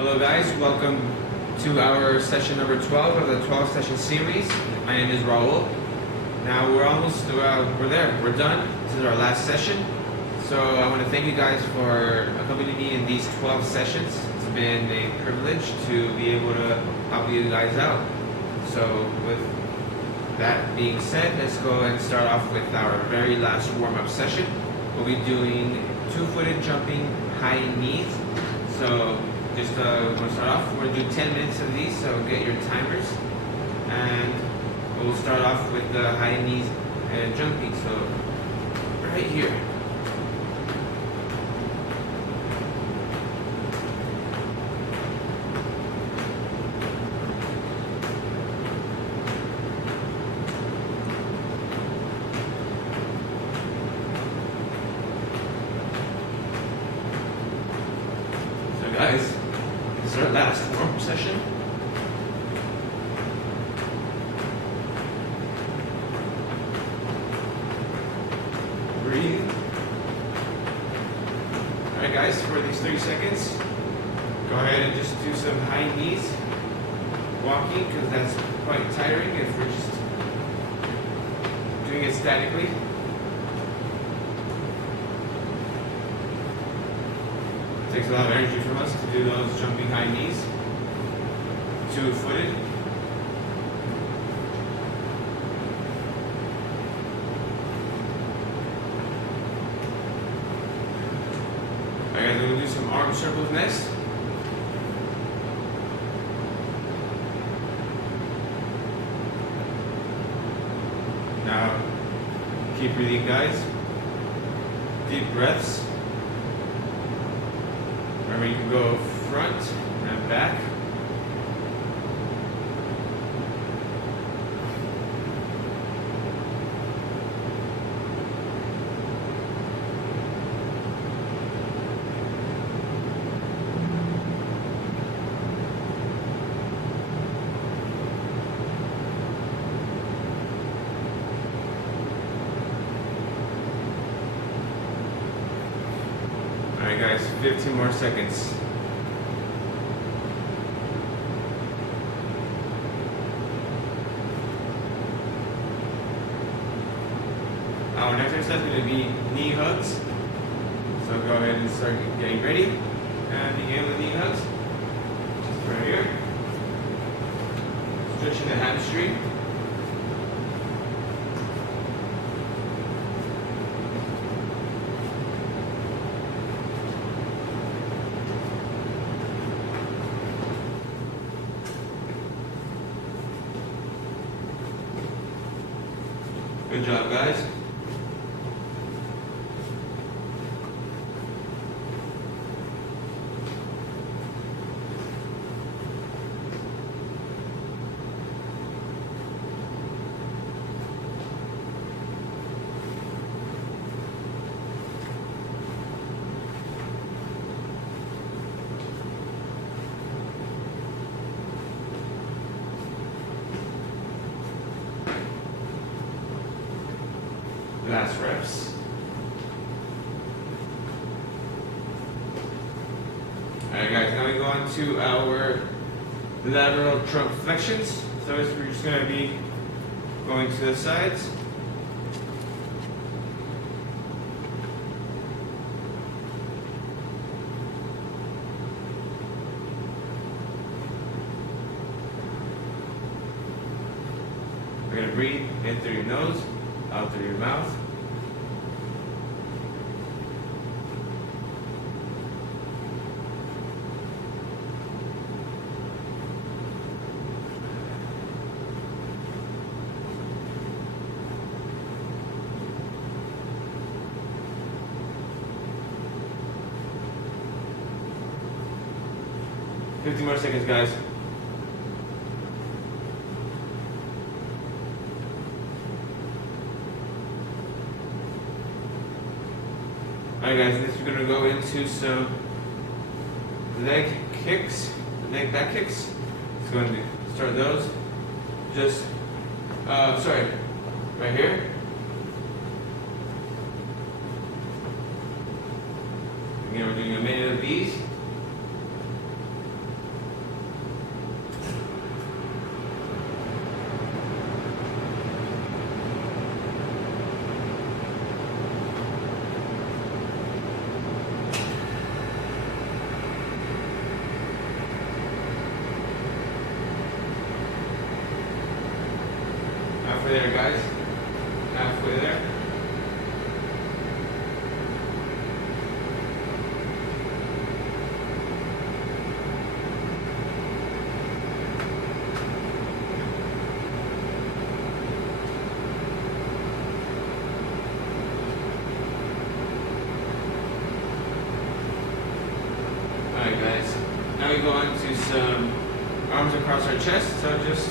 Hello guys, welcome to our session number 12 of the 12 session series. My name is Raul. Now we're there, we're done. This is our last session. So I want to thank you guys for accompanying me in these 12 sessions. It's been a privilege to be able to help you guys out. So with that being said, let's go and start off with our very last warm-up session. We'll be doing two-footed jumping high knees. So just we're going to start off. We're going to do 10 minutes of these, so get your timers. And we'll start off with the high knees and jumping. So right here. Guys, this is our last warm-up session. Breathe. Alright guys, for these 30 seconds, go ahead and just do some high knees walking, because that's quite tiring if we're just doing it statically. It takes a lot of energy from us to do those jumping high knees, two-footed. Alright guys, we're going to do some arm circles next. Now, keep breathing guys. Deep breaths. Remember, you can go front and back. Alright guys, 15 more seconds. Our next exercise is going to be knee hugs. So go ahead and start getting ready and begin with knee hugs. Just right here. Stretching the hamstring. Good job, guys. Last reps. Alright guys, now we go on to our lateral trunk flexions. So we're just going to be going to the sides. We're going to breathe in through your nose, out through your mouth. Fifty more seconds, guys. Alright guys, next we're going to go into some leg kicks, leg back kicks. It's going to start those. Just, right here. Again, we're doing a minute of these. halfway there, guys. Halfway there. Alright guys, now we go on to some arms across our chest, so just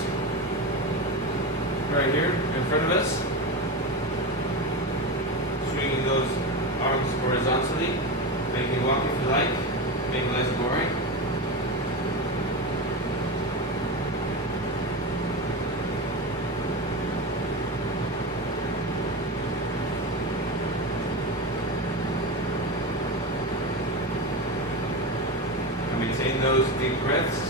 right here in front of us, swinging those arms horizontally, make me walk if you like, make it less boring. Maintain those deep breaths.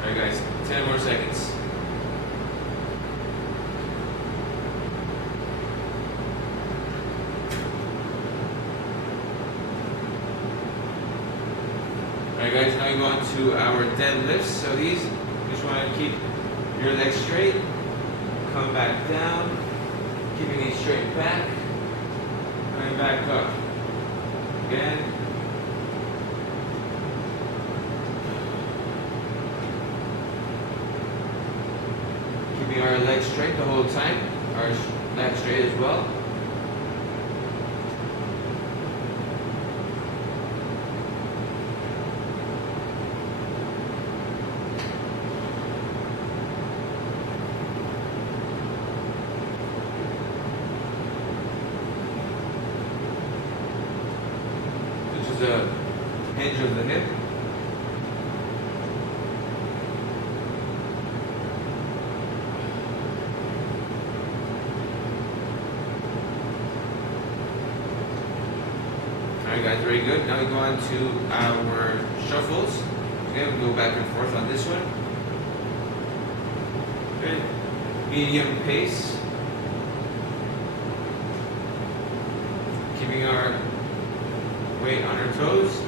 Alright guys, 10 more seconds. Alright guys, now we go on to our deadlifts. So these, you just want to keep your legs straight, come back down, keeping it straight back, coming back up. Again. Keeping our legs straight the whole time, our legs straight as well. The hinge of the hip. Alright guys, very good. Now we go on to our shuffles. Again, we go back and forth on this one. Good. Medium pace. Keeping our weight on our toes.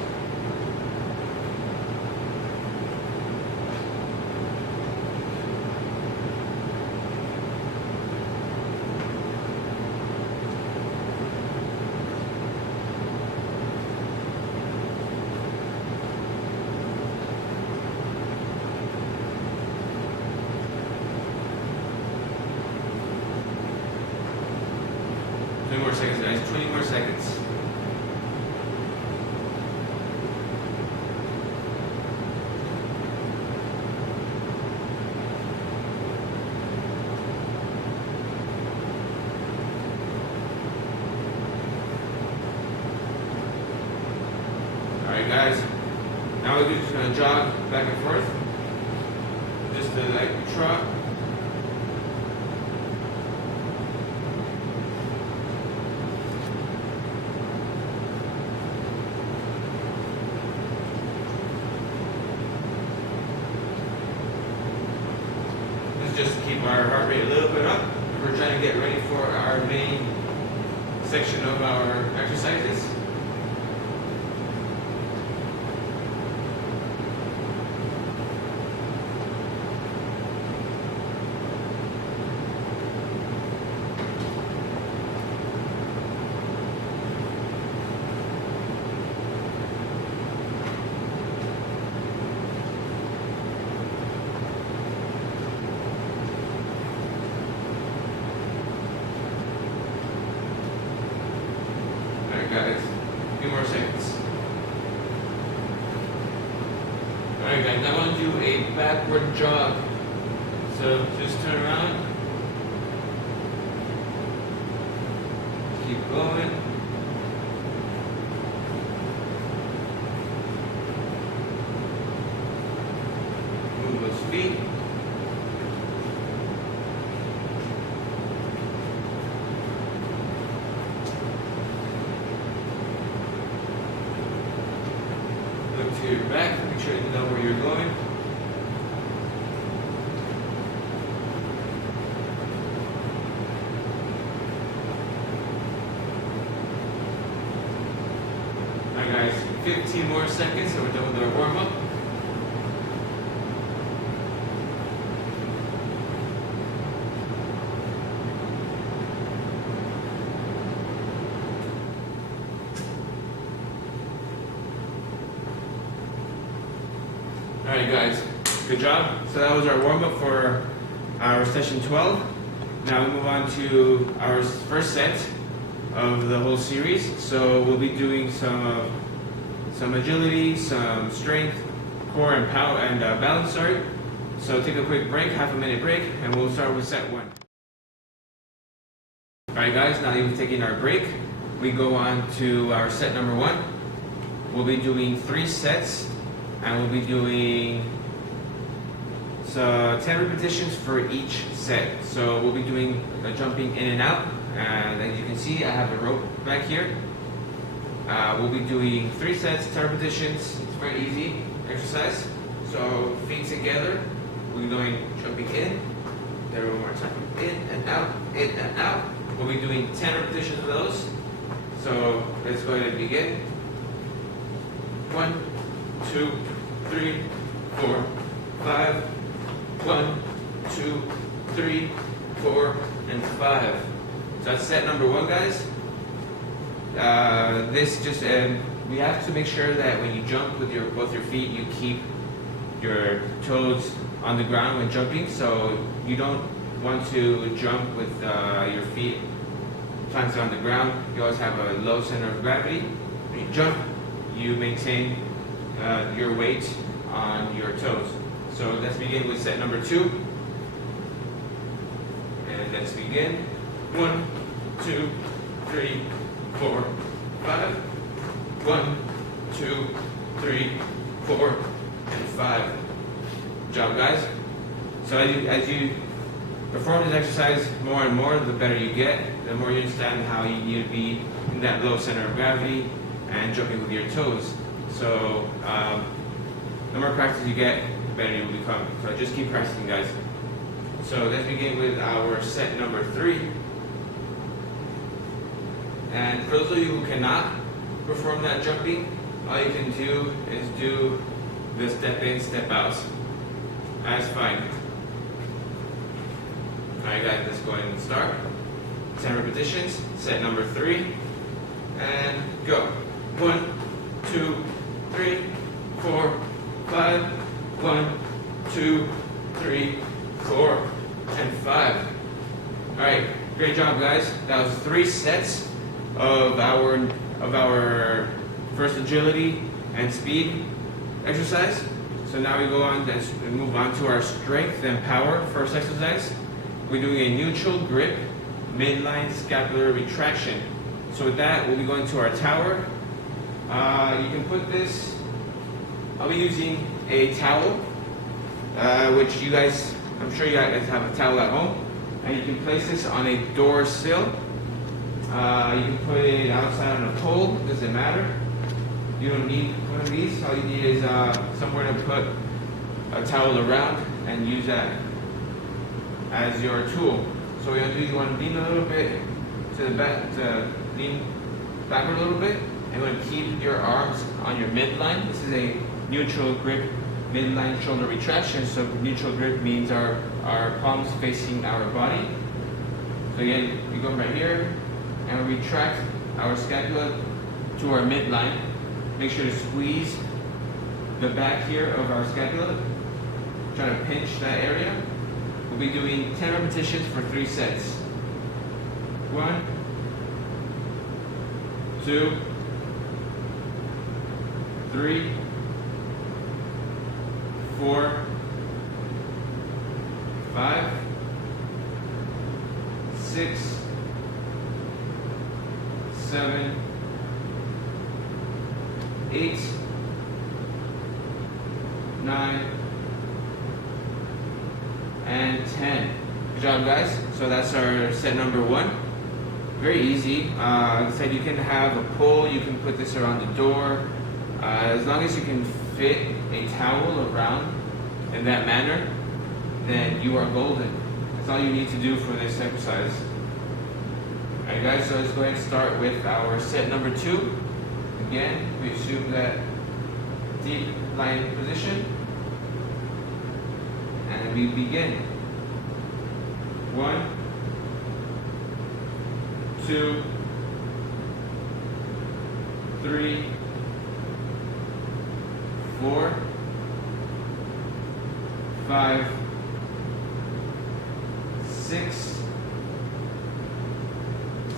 More seconds, guys. 20 more seconds. Alright guys, now we're just going to jog back and forth, just a light trot. This is just to keep our heart rate a little bit up. We're trying to get ready for our main section of our exercises. Guys, a few more seconds. Alright guys, now I want to do a backward jog. So just turn around. Keep going. Move those feet. To your back, make sure you know where you're going. guys 15 more seconds and we're done with our warm-up. Alright guys, good job. So that was our warm-up for our session 12. Now we move on to our first set of the whole series. So we'll be doing some agility, some strength, core and power and balance. Sorry. So take a quick break, half a minute break, and we'll start with set 1. Alright guys, now that we've taken our break, we go on to our set number 1. We'll be doing 3 sets. And we'll be doing 10 repetitions for each set. So we'll be doing jumping in and out. And as you can see, I have a rope back here. We'll be doing 3 sets, 10 repetitions. It's very easy exercise. So feet together. We'll be doing jumping in. There one more time. In and out, in and out. We'll be doing 10 repetitions of those. So let's go ahead and begin. 1, 2, 3, 4, 5. 1, 2, 3, 4, and 5. So that's set number 1, guys. This just we have to make sure that when you jump with both your feet, you keep your toes on the ground when jumping. So you don't want to jump with your feet planted on the ground. You always have a low center of gravity. When you jump, you maintain your weight on your toes. So let's begin with set number 2. And let's begin. 1, 2, 3, 4, 5. 1, 2, 3, 4, and 5. Good job, guys. So as you perform this exercise more and more, the better you get, the more you understand how you need to be in that low center of gravity and jumping with your toes. So the more practice you get, the better you will become. So just keep practicing, guys. So let's begin with our set number 3. And for those of you who cannot perform that jumping, all you can do is do the step in, step out. That's fine. Alright guys, let's go ahead and start. 10 repetitions, set number 3. And go. 1, 2, 3, 4, 5. 1, 2, 3, 4, and 5. Alright, great job guys. That was 3 sets of our first agility and speed exercise. So now we go on and move on to our strength and power first exercise. We're doing a neutral grip, midline scapular retraction. So with that, we'll be going to our tower. You can put this, I'll be using a towel, which you guys, I'm sure you guys have a towel at home. And you can place this on a door sill. You can put it outside on a pole, doesn't matter. You don't need one of these. All you need is somewhere to put a towel around and use that as your tool. So what you want to do is you want to lean a little bit to the back, lean backward a little bit, and you want to keep your arms on your midline. This is a neutral grip, midline shoulder retraction. So neutral grip means our palms facing our body. So again, we go right here and we retract our scapula to our midline. Make sure to squeeze the back here of our scapula. Try to pinch that area. We'll be doing 10 repetitions for 3 sets. 1, 2, 3, 4, 5, 6, 7, 8, 9, and 10. Good job, guys. So that's our set number 1. Very easy. Like I said, you can have a pull. You can put this around the door. As long as you can fit a towel around in that manner, then you are golden. That's all you need to do for this exercise. Alright guys, so let's go ahead and start with our set number 2. Again, we assume that deep lying position. And we begin. 1, 2, 3, 4, 5, 6,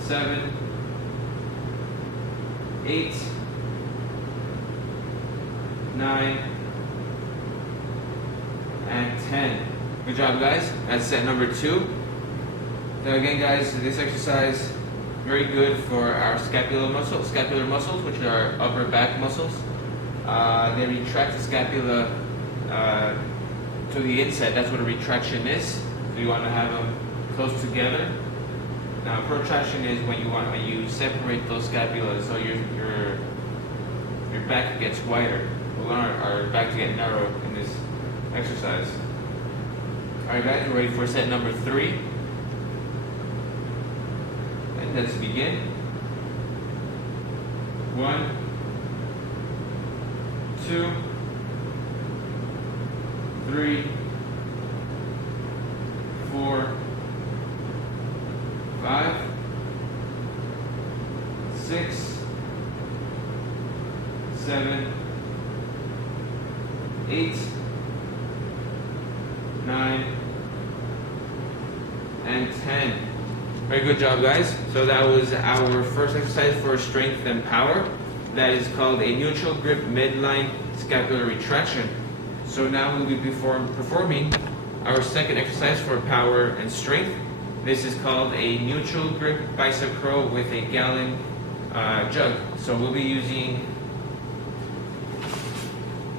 7, 8, 9, and 10. Good job, guys. That's set number 2. So again, guys, this exercise very good for our scapular muscles, which are our upper back muscles. They retract the scapula to the inside. That's what a retraction is. So you want to have them close together. Now, protraction is when you separate those scapulas, so your back gets wider. We want our back to get narrow in this exercise. All right, guys, we're ready for set number 3. And let's begin. 1, 2, 3, 4, 5, 6, 7, 8, 9, and 10. Very good job, guys. So that was our first exercise for strength and power. That is called a neutral grip midline scapular retraction. So now we'll be performing our second exercise for power and strength. This is called a neutral grip bicep curl with a gallon jug. So we'll be using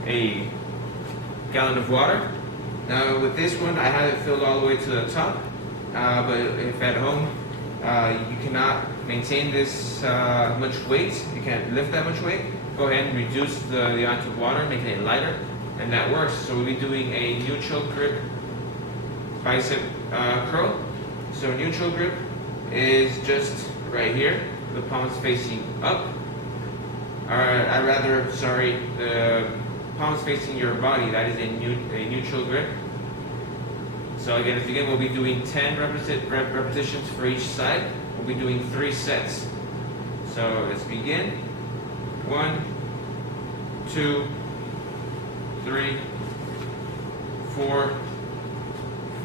a gallon of water. Now with this one, I have it filled all the way to the top. But if at home you cannot maintain this much weight, you can't lift that much weight, go ahead and reduce the amount of water, making it lighter, and that works. So we'll be doing a neutral grip bicep curl. So neutral grip is just right here, the palms facing up. The palms facing your body. That is a neutral grip. So again, we'll be doing 10 repetitions for each side. We'll be doing 3 sets. So let's begin. 1, 2, 3, 4,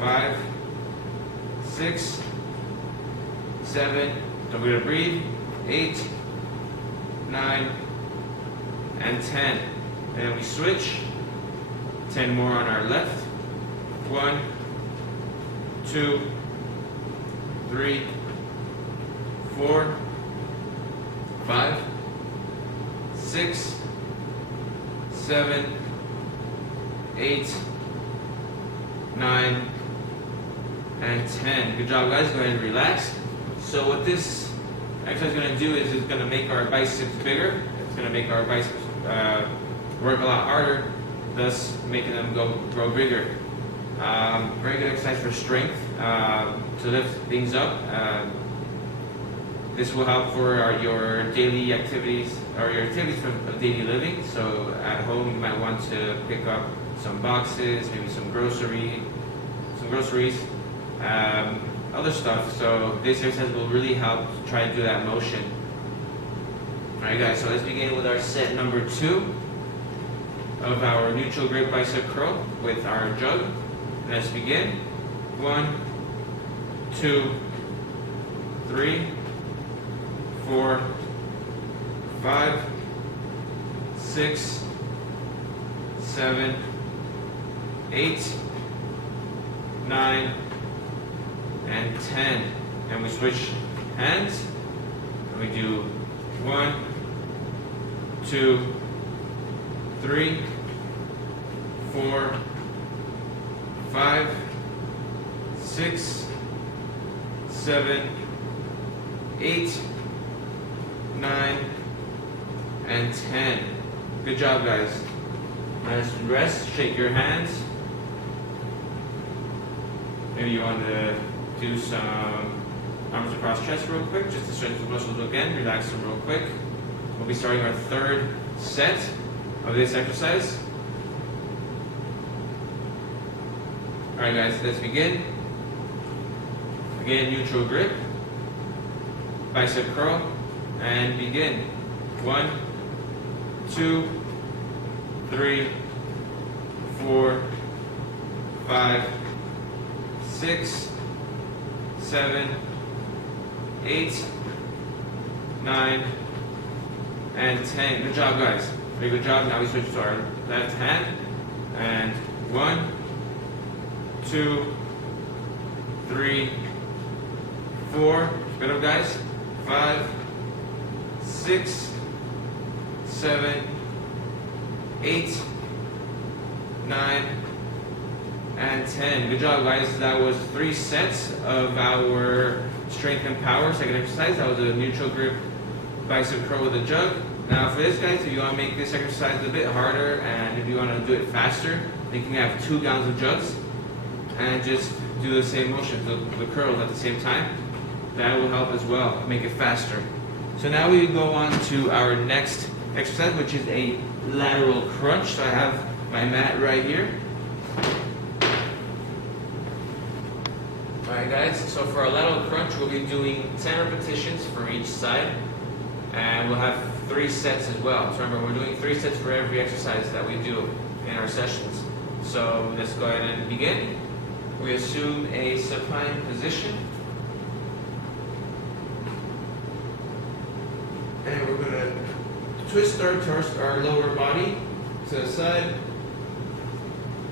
5, 6, 7, don't forget to breathe, 8, 9, and 10. And then we switch. 10 more on our left. 1, 2, 3, 4, 5, 6, 7, 8, 9, and 10. Good job, guys. Go ahead and relax. So what this exercise is going to do is it's going to make our biceps bigger. It's going to make our biceps work a lot harder, thus making them grow bigger. Very good exercise for strength, to lift things up. This will help for your daily activities or your activities of daily living. So at home, you might want to pick up some boxes, maybe some groceries, other stuff. So this exercise will really help try to do that motion. All right, guys. So let's begin with our set number 2 of our neutral grip bicep curl with our jug. Let's begin. 1, 2, 3, 4, 5, 6, 7, 8, 9, and 10. And we switch hands. And we do 1, 2, 3, 4, 5, 6, 7, 8, 9, and 10. Good job, guys. Nice rest. Shake your hands. Maybe you want to do some arms across chest real quick, just to stretch the muscles again. Relax them real quick. We'll be starting our third set of this exercise. Alright guys, let's begin. Again, neutral grip, bicep curl, and begin. 1, 2, 3, 4, 5, 6, 7, 8, 9, and 10. Good job, guys. Very good job. Now we switch to our left hand. And 1, 2, 3, 4. Good up, guys. 5, 6, 7, 8, 9, and 10. Good job, guys. That was 3 sets of our strength and power second exercise. That was a neutral grip bicep curl with a jug. Now for this, guys, if you want to make this exercise a bit harder and if you want to do it faster, you can have 2 gallons of jugs and just do the same motion, the curls at the same time. That will help as well, make it faster. So now we go on to our next exercise, which is a lateral crunch. So I have my mat right here. Alright guys, so for our lateral crunch, we'll be doing 10 repetitions for each side. And we'll have 3 sets as well. So remember, we're doing 3 sets for every exercise that we do in our sessions. So let's go ahead and begin. We assume a supine position. And we're going to twist our lower body to the side.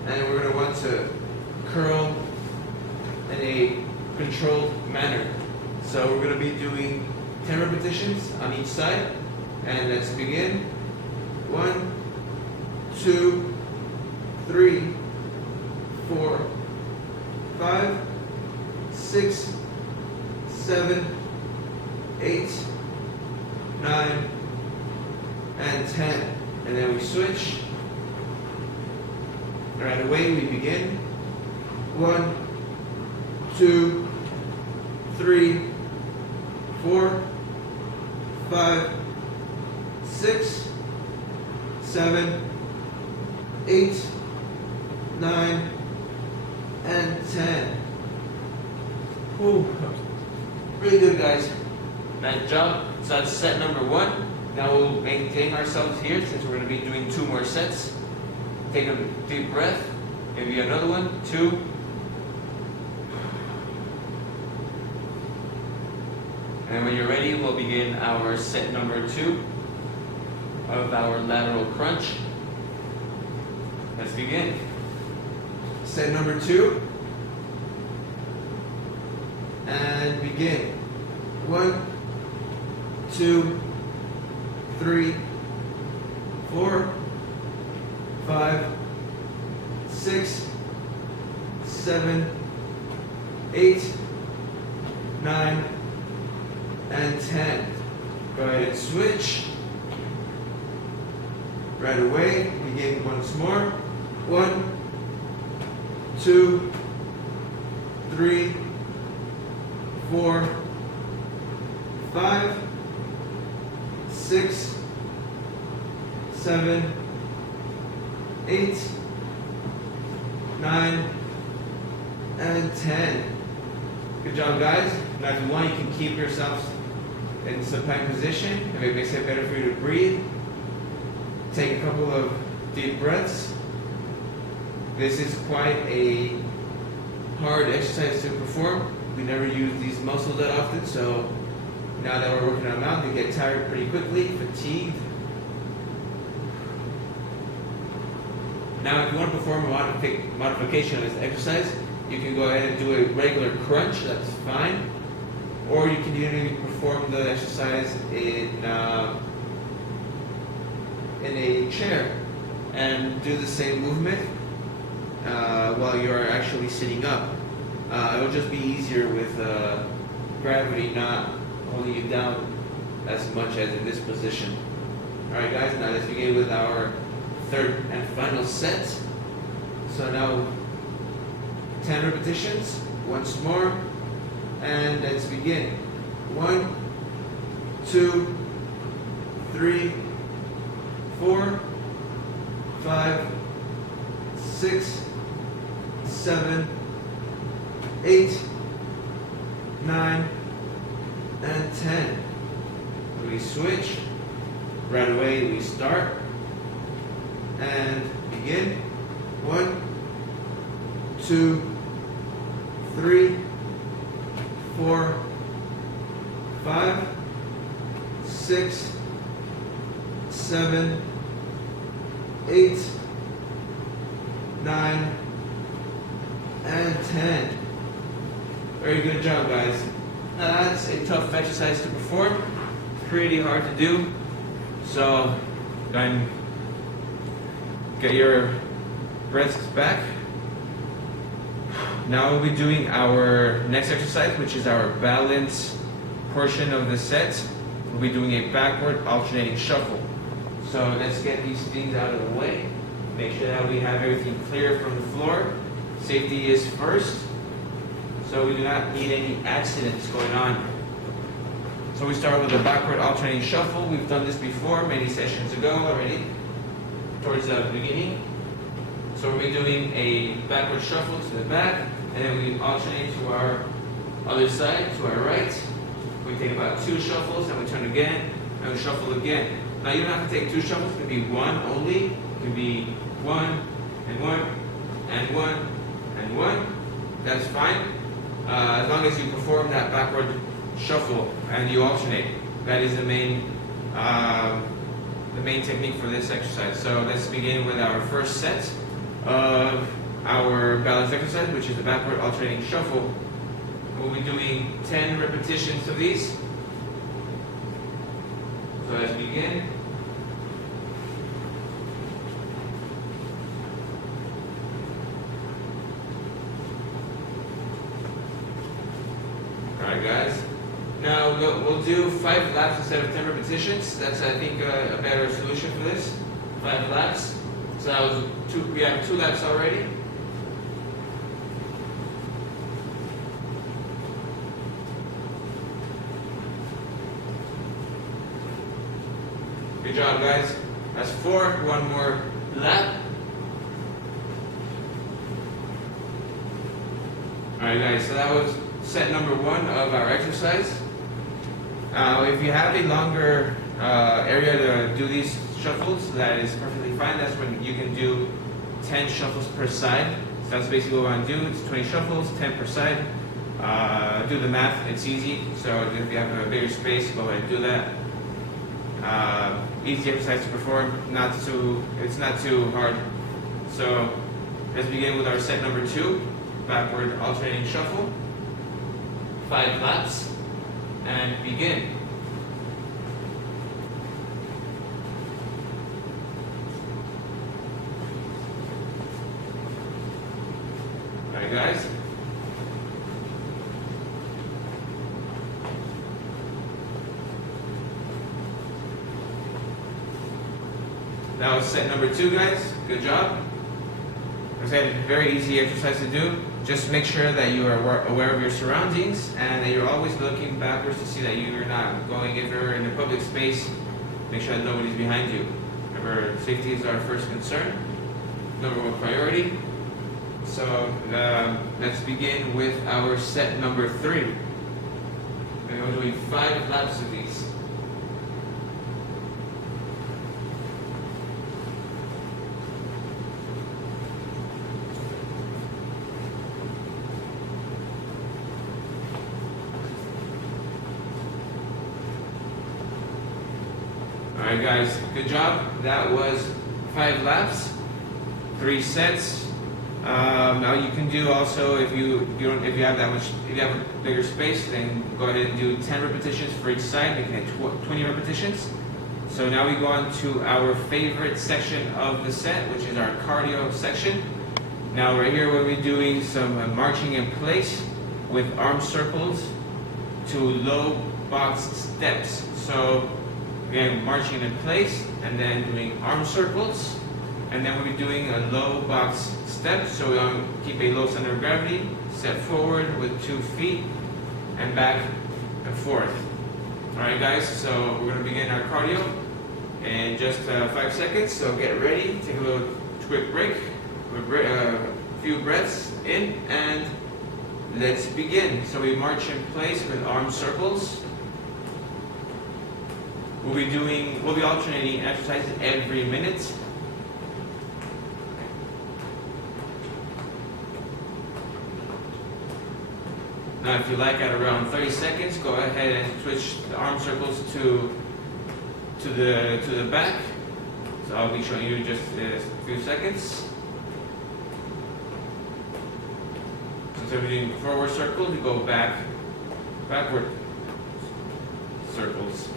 And we're going to want to curl in a controlled manner. So we're going to be doing 10 repetitions on each side. And let's begin. 1, 2, 3, 4, 5, 6, 7, 8, 9, and 10. And then we switch. Right away we begin. 1, 2, 3, 4, 5, 6, 7, 8, 9, and 10. Ooh, really good, guys. Nice job. So that's set number 1. Now we'll maintain ourselves here since we're going to be doing 2 more sets. Take a deep breath. Maybe another one. 2. And when you're ready, we'll begin our set number 2 of our lateral crunch. Let's begin. Set number 2. And begin. 1, 2, 3, 4, 5, 6, 7, 8, 9, and 10. Go ahead and switch. Right away, begin once more. 1, 2, 3, 4, 5, 6, 7, 8, 9, and 10. Good job, guys. Now if you want, you can keep yourselves in supine position. If it makes it better for you to breathe, take a couple of deep breaths. This is quite a hard exercise to perform. We never use these muscles that often, so now that we're working on them out, they get tired pretty quickly, fatigued. Now if you want to perform a modification of this exercise, you can go ahead and do a regular crunch, that's fine. Or you can even perform the exercise in a chair and do the same movement while you're actually sitting up. It'll just be easier with gravity not holding you down as much as in this position. Alright guys, now let's begin with our third and final set. So now 10 repetitions, once more, and let's begin. 1, 2, 3, 4, 5, 6, 7, 8, 9, and 10. We switch. Right away we start and begin. 1, 2, 3, 4, 5, 6, 7, 8, 9, and 10. Very good job, guys. Now that's a tough exercise to perform. Pretty hard to do. So, go ahead and get your breaths back. Now we'll be doing our next exercise, which is our balance portion of the set. We'll be doing a backward alternating shuffle. So let's get these things out of the way. Make sure that we have everything clear from the floor. Safety is first, so we do not need any accidents going on. So we start with a backward alternating shuffle. We've done this before, many sessions ago already, towards the beginning. So we'll be doing a backward shuffle to the back, and then we alternate to our other side, to our right. We take about 2 shuffles, and we turn again, and we shuffle again. Now you don't have to take 2 shuffles, it can be 1 only. It can be 1, and 1, and 1, and 1. That's fine. As long as you perform that backward shuffle and you alternate. That is the main technique for this exercise. So let's begin with our first set of our balance exercise, which is the backward alternating shuffle. We'll be doing 10 repetitions of these. So let's begin. Alright guys, now we'll do 5 laps instead of 10 repetitions. That's, I think, a better solution for this. 5 laps. So that was we have 2 laps already. Good job, guys. That's 4. 1 more lap. Alright guys, so that was set number 1 of our exercise. If you have a longer area to do these shuffles, that is perfectly fine. That's when you can do 10 shuffles per side. So that's basically what I want to do. It's 20 shuffles, 10 per side. Do the math, it's easy. So if you have a bigger space, go ahead and do that. Easy exercise to perform, it's not too hard. So let's begin with our set number 2, backward alternating shuffle. 5 laps, and begin. Alright guys. That was set number 2, guys. Good job. Like I said, very easy exercise to do. Just make sure that you are aware of your surroundings and that you're always looking backwards to see that you're not going, if you're in a public space, make sure that nobody's behind you. Remember, safety is our first concern, number 1 priority. So let's begin with our set number 3. And we're doing 5 laps of these. Alright guys, good job. That was 5 laps, 3 sets. Now you can do also, if you have a bigger space, then go ahead and do 10 repetitions for each side, making it 20 repetitions. So now we go on to our favorite section of the set, which is our cardio section. Now right here we'll be doing some marching in place with arm circles to low box steps. So again, marching in place and then doing arm circles, and then we'll be doing a low box step. So we'll keep a low center of gravity, step forward with 2 feet and back and forth. Alright guys, so we're going to begin our cardio. in just 5 seconds. So get ready, take a little quick break, a few breaths in, and let's begin. So we march in place with arm circles. We'll be alternating exercises every minute. Now, if you like, at around 30 seconds, go ahead and switch the arm circles to the back. So I'll be showing you just a few seconds. Instead of doing forward circles, you go backward circles.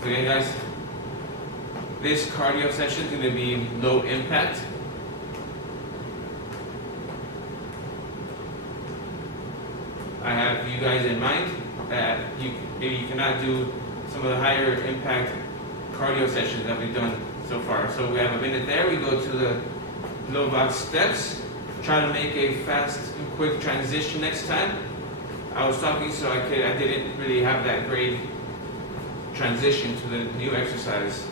So again, guys, this cardio session is going to be low impact. I have you guys in mind that maybe you cannot do some of the higher impact cardio sessions that we've done so far. So we have a minute there. We go to the low box steps. Try to make a fast and quick transition next time. I was talking, so I didn't really have that great transition to the new exercise.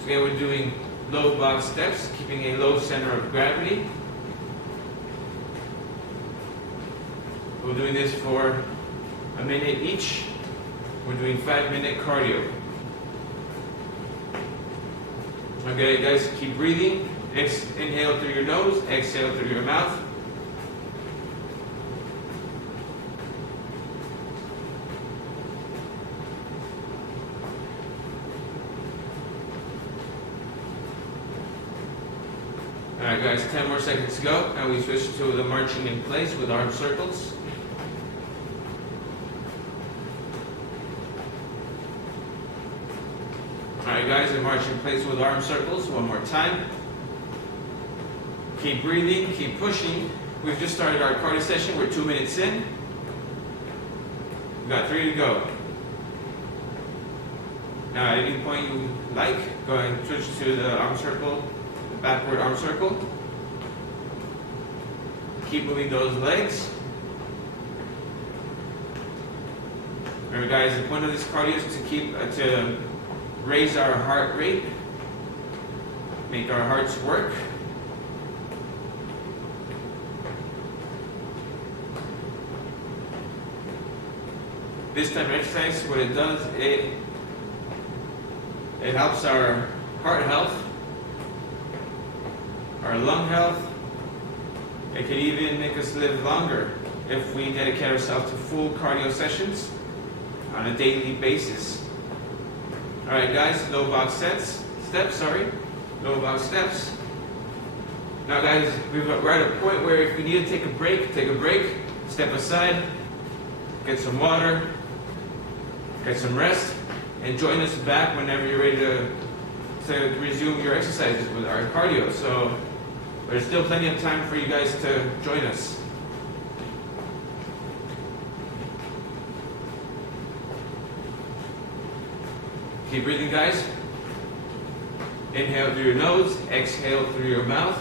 So again, we're doing low box steps, keeping a low center of gravity. We're doing this for a minute each. We're doing 5-minute cardio. Okay, guys, keep breathing. Inhale through your nose, exhale through your mouth. Alright guys, 10 more seconds to go. Now we switch to the marching in place with arm circles. Alright guys, we march in place with arm circles one more time. Keep breathing, keep pushing. We've just started our cardio session. We're 2 minutes in. We've got 3 to go. Now at any point you like, go ahead and switch to the arm circle, the backward arm circle. Keep moving those legs. Remember guys, the point of this cardio is to raise our heart rate, make our hearts work. This type of exercise, what it does, it helps our heart health, our lung health. It can even make us live longer if we dedicate ourselves to full cardio sessions on a daily basis. Alright guys, low box steps. Low box steps. Now guys, we're at a point where if we need to take a break, step aside, get some water, get some rest, and join us back whenever you're ready to resume your exercises with our cardio. So there's still plenty of time for you guys to join us. Keep breathing, guys. Inhale through your nose, exhale through your mouth.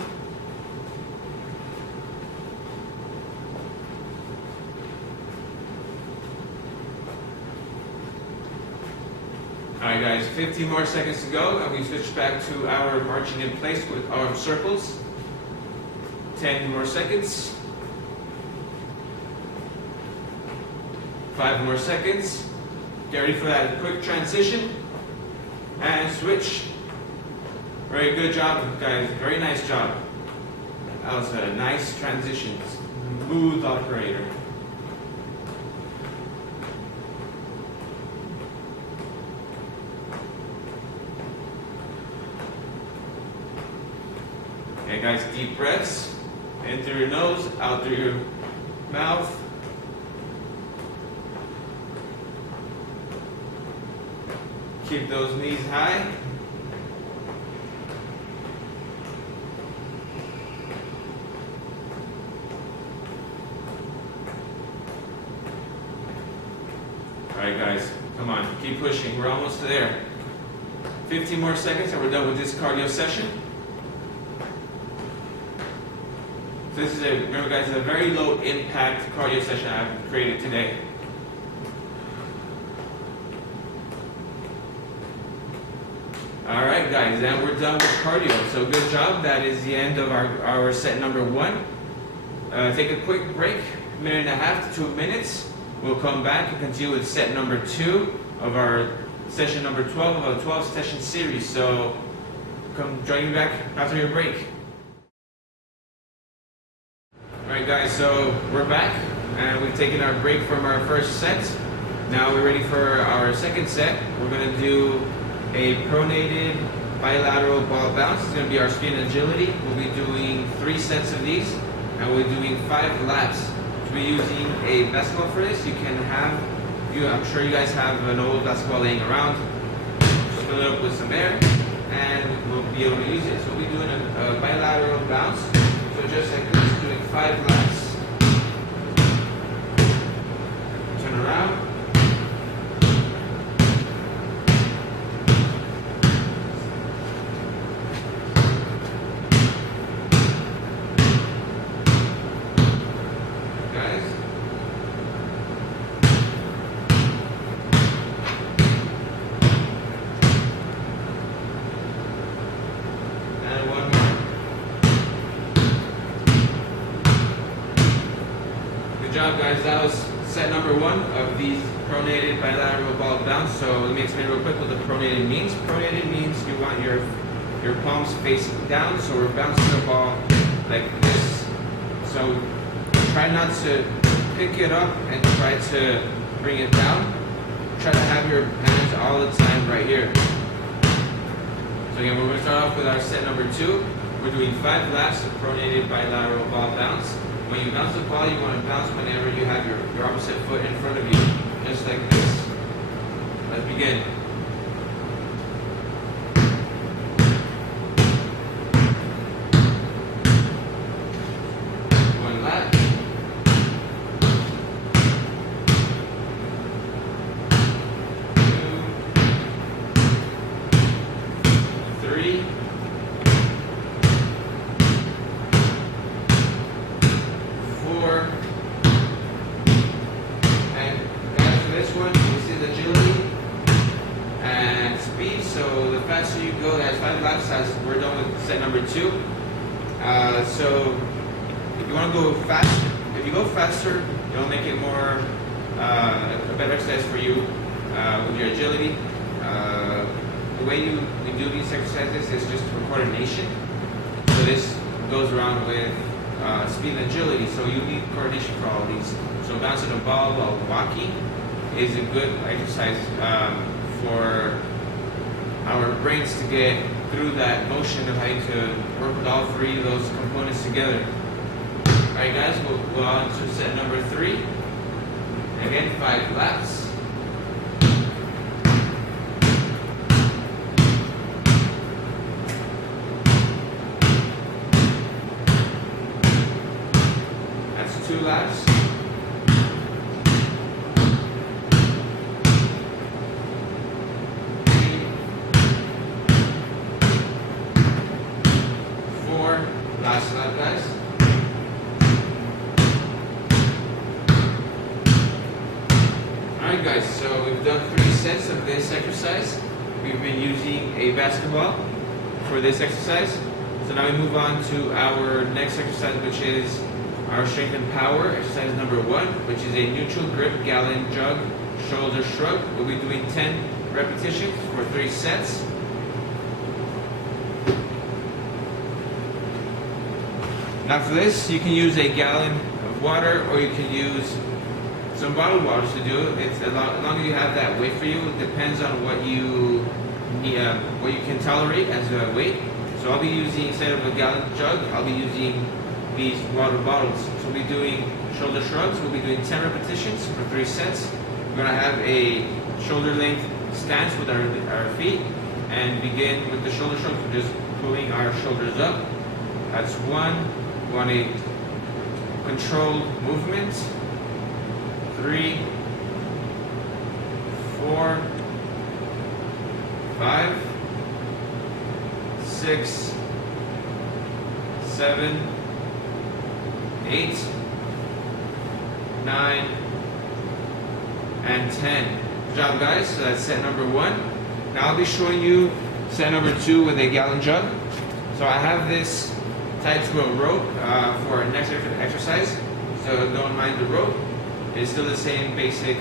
Alright guys, 15 more seconds to go, and we switch back to our marching in place with arm circles. 10 more seconds. 5 more seconds. Get ready for that quick transition. And switch. Very good job, guys. Very nice job. That was a nice transition. Smooth operator. Okay, guys, deep breaths. In through your nose, out through your mouth. Keep those knees high. Alright guys, come on, keep pushing. We're almost there. 15 more seconds and we're done with this cardio session. So this is remember guys, a very low impact cardio session I've created today. Alright guys, and we're done with cardio. So good job. That is the end of our set number 1. Take a quick break, 1.5 minutes to 2 minutes. We'll come back and continue with set number 2 of our session number 12 of a 12 session series. So come join me back after your break. Alright guys, so we're back and we've taken our break from our first set. Now we're ready for our second set. We're going to do a pronated bilateral ball bounce. It's going to be our speed and agility. We'll be doing 3 sets of these and we're doing 5 laps. We'll be using a basketball for this. You can have, I'm sure you guys have an old basketball laying around. Just fill it up with some air and we'll be able to use it. So we'll be doing a bilateral bounce. So just like this, doing 5 laps. Turn around. Good job guys, that was set number 1 of these pronated bilateral ball bounce. So let me explain real quick what the pronated means. Pronated means you want your palms facing down, so we're bouncing the ball like this. So try not to pick it up and try to bring it down. Try to have your hands all the time right here. So again, we're going to start off with our set number 2. We're doing 5 laps of pronated bilateral ball bounce. When you bounce the ball, you want to bounce whenever you have your opposite foot in front of you, just like this. Let's begin. One lap. 2, 3. 4, and after this one, you see the agility and speed. So the faster you go, that's 5 laps as we're done with set number 2. So if you want to go faster, if you go faster, it'll make it more a better exercise for you with your agility. The way you do these exercises is just for coordination. So this goes around with speed and agility, so you need coordination for all of these. So bouncing a ball while walking is a good exercise for our brains to get through that motion of having to work with all 3 of those components together. Alright guys, we'll go on to set number 3. Again, 5 laps. That's 2 laps. 4, last lap guys. Alright guys, so we've done 3 sets of this exercise. We've been using a basketball for this exercise. So now we move on to our next exercise, which is our strength and power, exercise number 1, which is a neutral grip gallon jug shoulder shrug. We'll be doing 10 repetitions for 3 sets. Now for this, you can use a gallon of water or you can use some bottled waters to do it. It's as long as you have that weight for you. It depends on what you need, what you can tolerate as a weight. So I'll be using, instead of a gallon jug, I'll be using these water bottles. So we'll be doing shoulder shrugs. We'll be doing 10 repetitions for 3 sets. We're going to have a shoulder length stance with our feet and begin with the shoulder shrugs. We're just pulling our shoulders up. That's 1. We want a controlled movement. 3, 4, 5, 6, 7, 8, 9, and 10. Good job, guys. So that's set number 1. Now I'll be showing you set number 2 with a gallon jug. So I have this tied to a rope for our next exercise. So don't mind the rope. It's still the same basic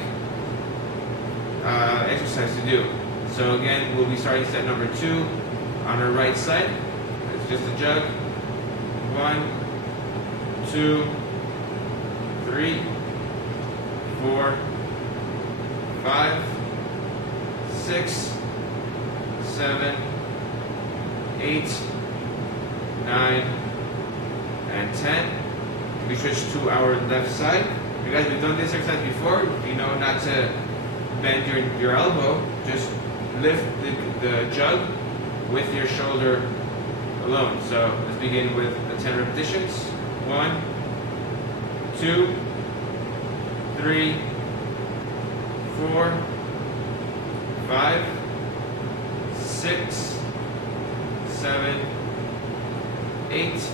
exercise to do. So again, we'll be starting set number 2 on our right side. It's just a jug. 1, 2, 3, 4, 5, 6, 7, 8, 9, and 10. We switch to our left side. You guys, we've done this exercise before. You know not to bend your elbow. Just lift the jug with your shoulder alone. So let's begin with the 10 repetitions. 1, 2, 3, 4, 5, 6, 7, 8,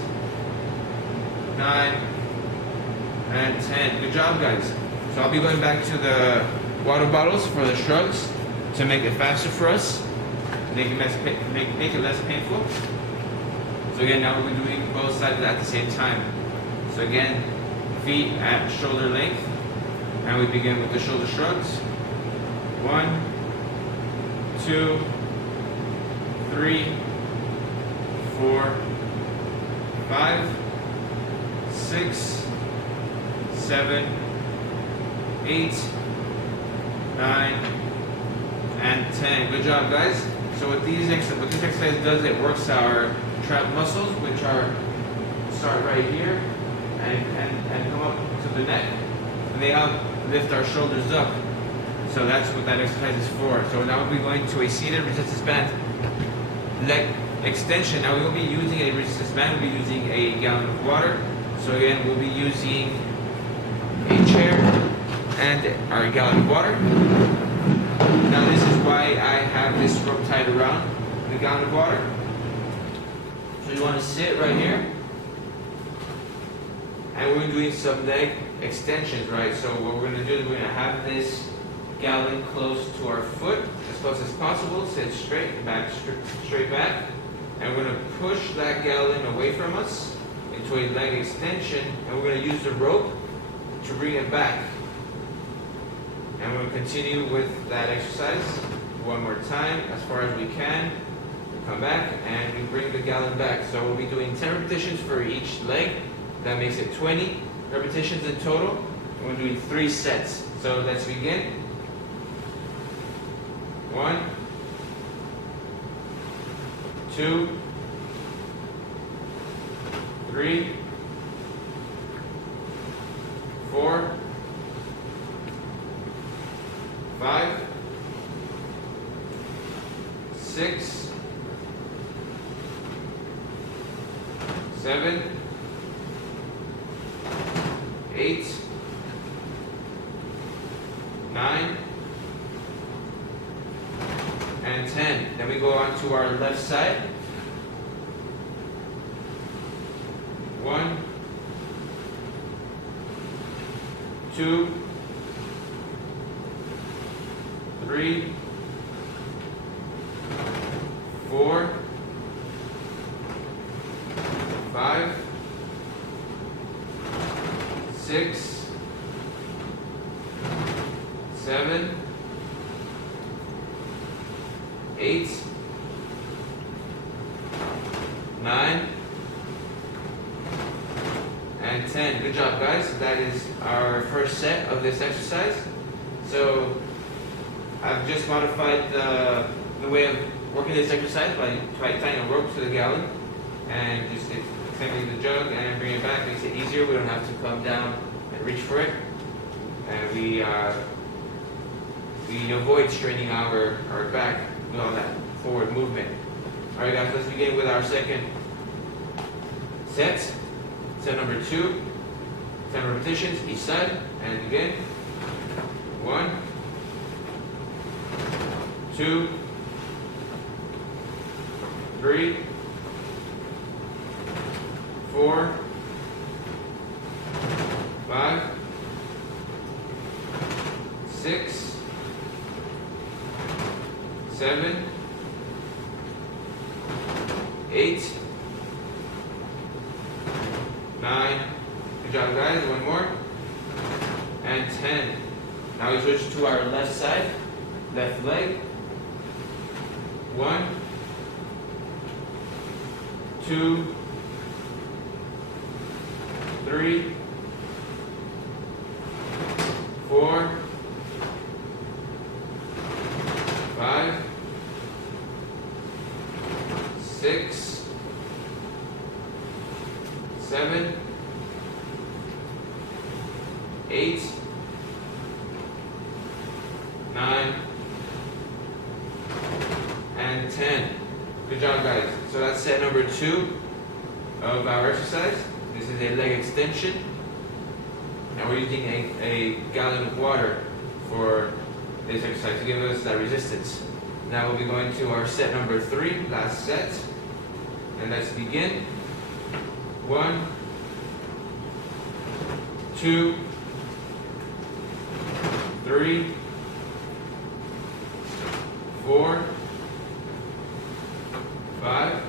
9, and 10. Good job, guys. So I'll be going back to the water bottles for the shrugs to make it faster for us, make it less painful. So again, now we'll be doing both sides at the same time. So again, feet at shoulder length, and we begin with the shoulder shrugs. 1, 2, 3, 4, 5, 6, 7, 8, 9, and 10. Good job, guys. So what this exercise does, it works our trap muscles, which start right here and come up to the neck, and they help lift our shoulders up. So that's what that exercise is for. So now we'll be going to a seated resistance band leg extension. Now we will be using a resistance band. We'll be using a gallon of water. So again, we'll be using a chair and our gallon of water. Now this is why I have this rope tied around the gallon of water. So you want to sit right here, and we're doing some leg extensions, right? So what we're going to do is we're going to have this gallon close to our foot, as close as possible. Sit straight back, straight back, and we're going to push that gallon away from us into a leg extension, and we're going to use the rope to bring it back. And we're going to continue with that exercise one more time, as far as we can. We'll come back and we bring the gallon back. So we'll be doing 10 repetitions for each leg. That makes it 20 repetitions in total. And we're doing 3 sets. So let's begin. 1, 2, 3, 4, 5, 6, 7, 8, 9, and 10. Then we go on to our left side. 1, 2, 3, 4, 5, 6, 7, 8, 9, and 10. Good job, guys. That is our first set of this exercise. So I've just modified the way of working this exercise by tying a rope to the gallon and just extending the jug and bring it back. Makes it easier. We don't have to come down and reach for it, and we avoid straining our back with all that forward movement. All right, guys, let's begin with our second set. Set number 2. 10 repetitions each side, and begin. 1, 2, 3, 4, Good job, guys. One more. And 10. Now we switch to our left side, left leg. 1, 2, 3, 4, 5, 6, 7, 8, 9, and 10. Good job, guys. So that's set number 2 of our exercise. This is a leg extension. And we're using a gallon of water for this exercise to give us that resistance. Now we'll be going to our set number 3, last set. And let's begin. 1, 2, 3, 4, 5,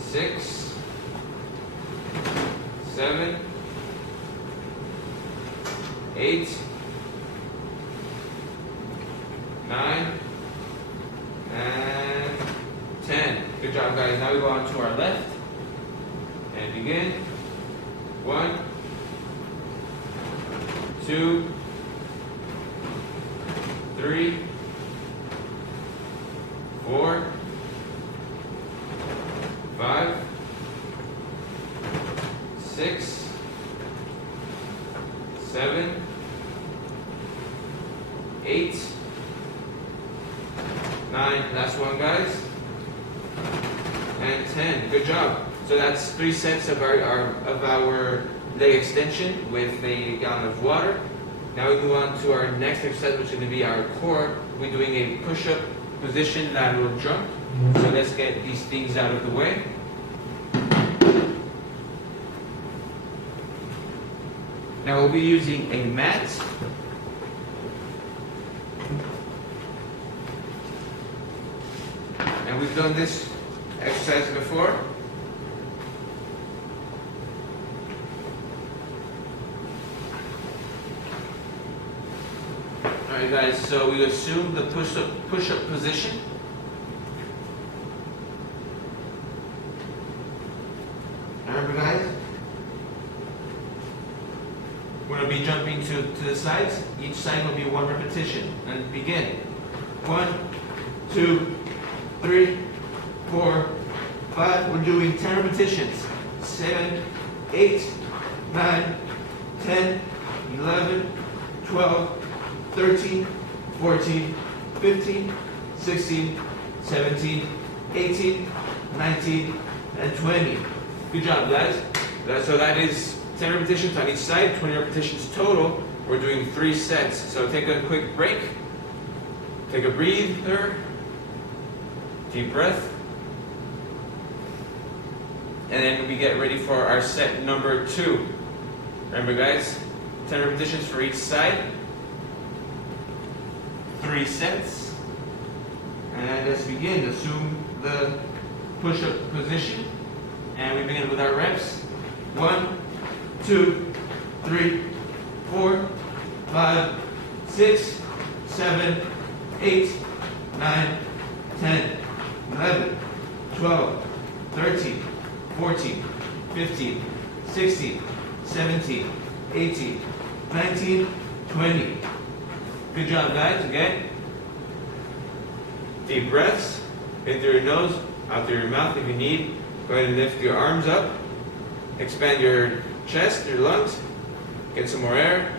6, 7, 8, 9, and 10. Good job, guys. Now we go on to our left and begin. 1, 2, 3, 4, 5, 6, 7, 8, 9. Last one, guys. And 10. Good job. So that's 3 sets of our leg extension with a gallon of water. Now we move on to our next exercise, which is going to be our core. We're doing a push-up position lateral jump. So let's get these things out of the way. Now we'll be using a mat. And we've done this exercise before. Alright guys, so we assume the push-up position. Remember guys? We're going to be jumping to the sides. Each side will be 1 repetition. And begin. 1, 2, 3, 4, 5. We're doing 10 repetitions. 7, 8, 9, 10, 11, 12, 13, 14, 15, 16, 17, 18, 19, and 20. Good job, guys. So that is 10 repetitions on each side, 20 repetitions total. We're doing 3 sets. So take a quick break. Take a breather. Deep breath. And then we get ready for our set number 2. Remember, guys, 10 repetitions for each side. 3 sets. And let's begin. Assume the push-up position. And we begin with our reps. 1, 2, 3, 4, 5, 6, 7, 8, 9, 10, 11, 12, 13, 14, 15, 16, 17, 18, 19, 20. Good job, guys. Again. Deep breaths. In through your nose, out through your mouth if you need. Go ahead and lift your arms up. Expand your chest, your lungs. Get some more air.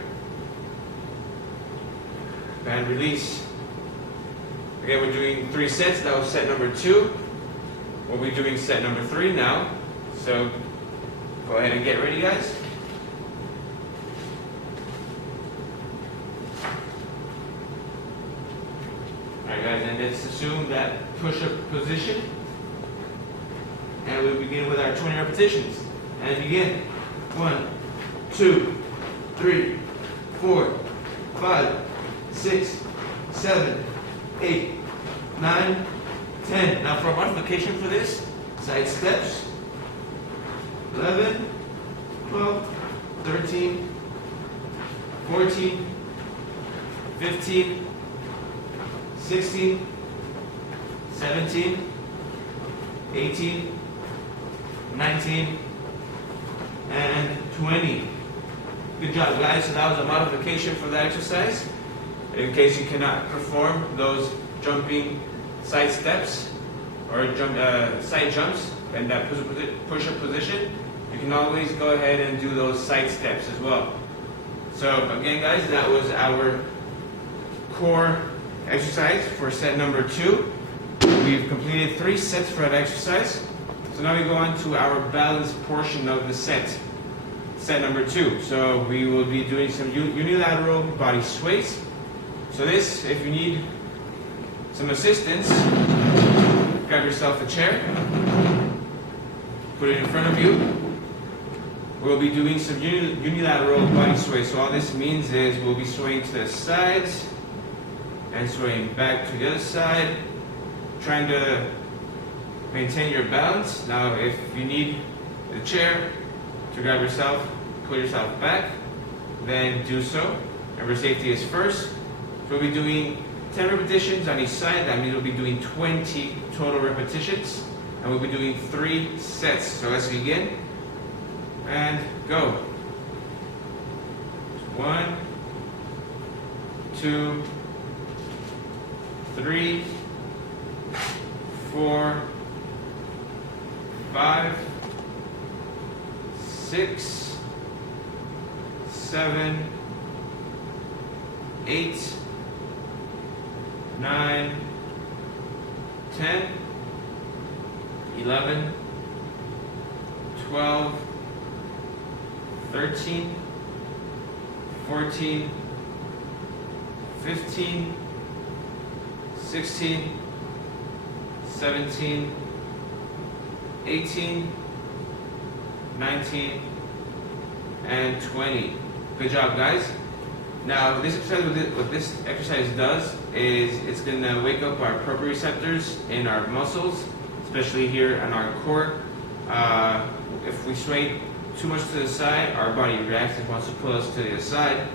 And release. Again, we're doing 3 sets. That was set number 2. We'll be doing set number 3 now. So go ahead and get ready, guys. Alright guys, and let's assume that push-up position. And we'll begin with our 20 repetitions. And begin. 1, 2, 3, 4, 5, 6, 7, 8, 9, 10. Now for a modification for this, side steps. 11, 12, 13, 14, 15, 16, 17, 18, 19, and 20. Good job, guys. So that was a modification for the exercise. In case you cannot perform those jumping side steps or side jumps in that push-up position, you can always go ahead and do those side steps as well. So again, guys, that was our core exercise for set number 2. We've completed 3 sets for that exercise. So now we go on to our balance portion of the set number 2. So we will be doing some unilateral body sways. So this, if you need some assistance, grab yourself a chair, put it in front of you. We'll be doing some unilateral body sway. So all this means is we'll be swaying to the sides and swaying back to the other side, trying to maintain your balance. Now, if you need the chair to grab yourself, pull yourself back, then do so. Remember, safety is first. So we'll be doing 10 repetitions on each side. That means we'll be doing 20 total repetitions, and we'll be doing 3 sets. So let's begin. And go. 1, 2, 3, 4, 5, 6, 7, 8, 9, 10, 11, 12, 13, 14, 15, 16, 17, 18, 19, and 20. Good job, guys. Now, what this exercise does is it's going to wake up our proprioceptors in our muscles, especially here on our core. If we sway too much to the side, our body reacts and wants to pull us to the side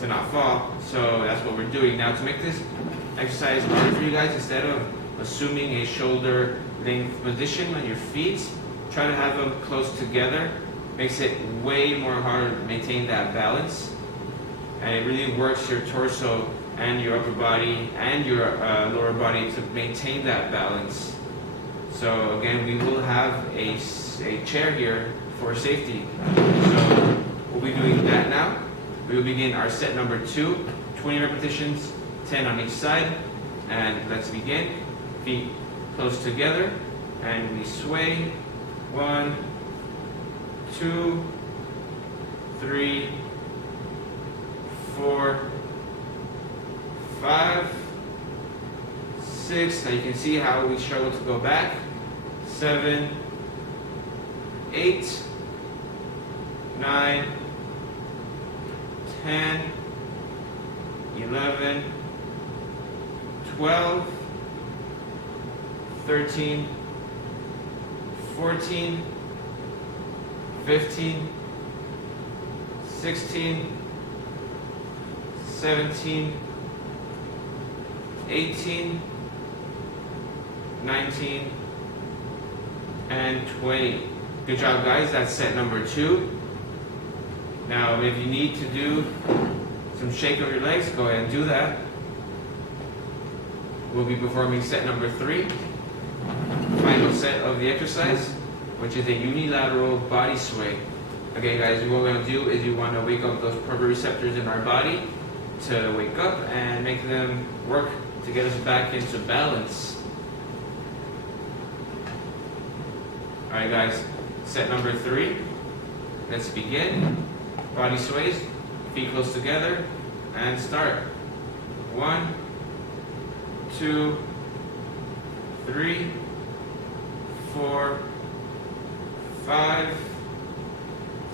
to not fall. So that's what we're doing. Now, to make this exercise harder for you guys, instead of assuming a shoulder length position on your feet, try to have them close together. Makes it way more harder to maintain that balance. And it really works your torso and your upper body and your lower body to maintain that balance. So again, we will have a chair here for safety. So we'll be doing that now. We will begin our set number 2, 20 repetitions, 10 on each side. And let's begin. Feet close together, and we sway. 1, 2, 3, 4, 5, 6. Now you can see how we struggle to go back. 7, 8, 9, 10, 11, 12, 13, 14, 15, 16, 17, 18, 19, and 20. Good job, guys. That's set number 2. Now, if you need to do some shake of your legs, go ahead and do that. We'll be performing set number 3, final set of the exercise, which is a unilateral body sway. Okay, guys, what we're going to do is we want to wake up those proprioceptors in our body to wake up and make them work to get us back into balance. Alright, guys, set number 3. Let's begin. Body sways, feet close together, and start. 1, 2, 3, 4, 5,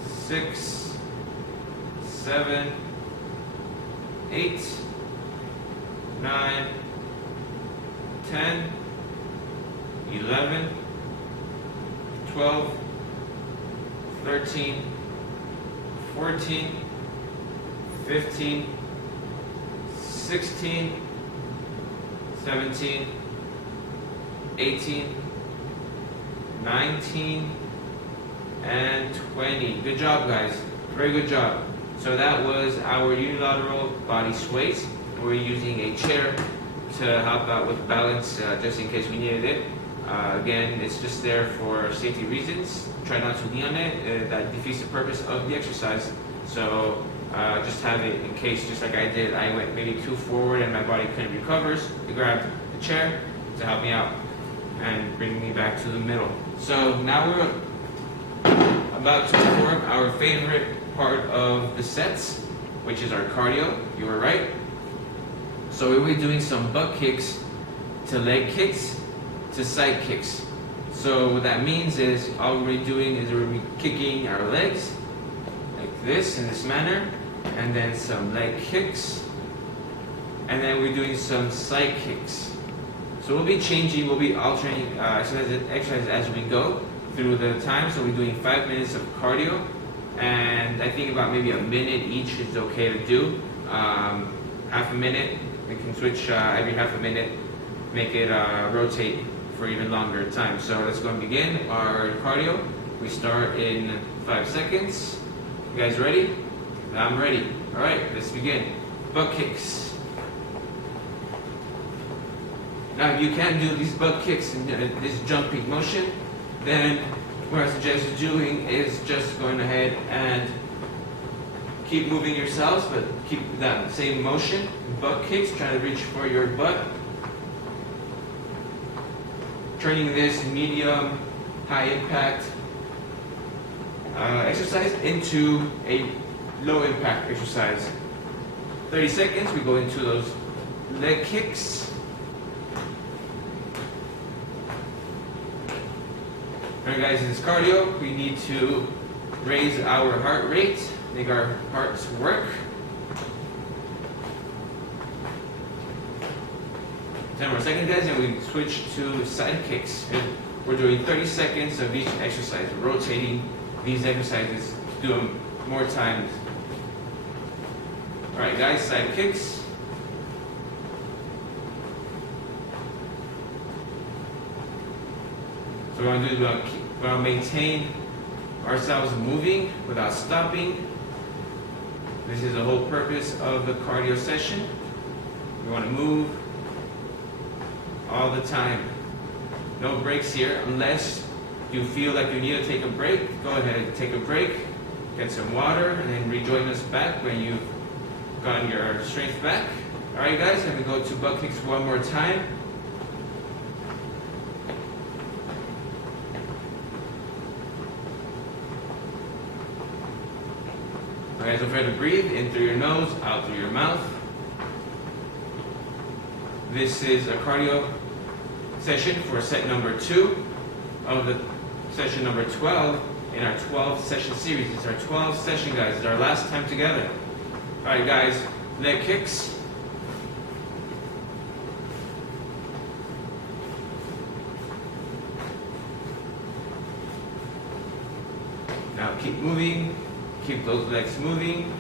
6, 7, 8, 9, 10, 11, 12, 13, 14, 15, 16, 17, 18, 19, and 20. Good job, guys. Very good job. So that was our unilateral body sways. We're using a chair to help out with balance, just in case we needed it. Again, it's just there for safety reasons. Try not to lean on it. That defeats the purpose of the exercise. So just have it in case, just like I did, I went maybe too forward and my body couldn't recover. So I grabbed the chair to help me out and bring me back to the middle. So now we're about to perform our favorite part of the sets, which is our cardio. You were right. So we'll be doing some butt kicks to leg kicks to side kicks. So what that means is all we're doing is we'll be kicking our legs like this, in this manner, and then some leg kicks, and then we're doing some side kicks. So we'll be changing, we'll be alternating exercise as we go through the time. So we're doing 5 minutes of cardio, and I think about maybe a minute each is okay to do. Half a minute, we can switch every half a minute, make it rotate for even longer time. So let's go and begin our cardio. We start in 5 seconds. You guys ready? I'm ready. All right, let's begin. Butt kicks. Now, if you can't do these butt kicks in this jumping motion, then what I suggest doing is just going ahead and keep moving yourselves, but keep that same motion. Butt kicks, trying to reach for your butt. Turning this medium, high impact exercise into a low impact exercise. 30 seconds, we go into those leg kicks. Alright guys, in this cardio, we need to raise our heart rate, make our hearts work. 10 more seconds, guys, and we switch to side kicks. And we're doing 30 seconds of each exercise, rotating these exercises, do them more times. Alright guys, side kicks. So what we're going to do is we're going to maintain ourselves moving without stopping. This is the whole purpose of the cardio session. We want to move all the time. No breaks here unless you feel like you need to take a break. Go ahead and take a break, get some water, and then rejoin us back when you've gotten your strength back. Alright guys, let me go to butt kicks one more time. Alright, don't forget to breathe in through your nose, out through your mouth. This is a cardio session for set number 2 of the session number 12 in our 12 session series. It's our 12th session, guys. It's our last time together. Alright guys, leg kicks. Now keep moving, keep those legs moving.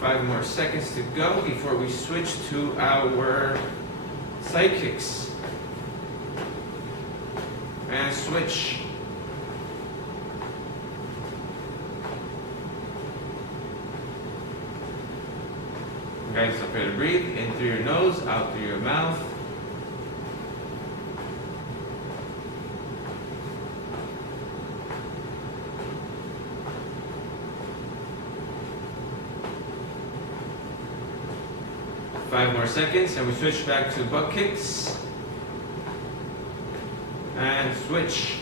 Five more seconds to go before we switch to our side kicks. And switch. Guys, don't forget to breathe in through your nose, out through your mouth. Five more seconds, and we switch back to butt kicks. And switch.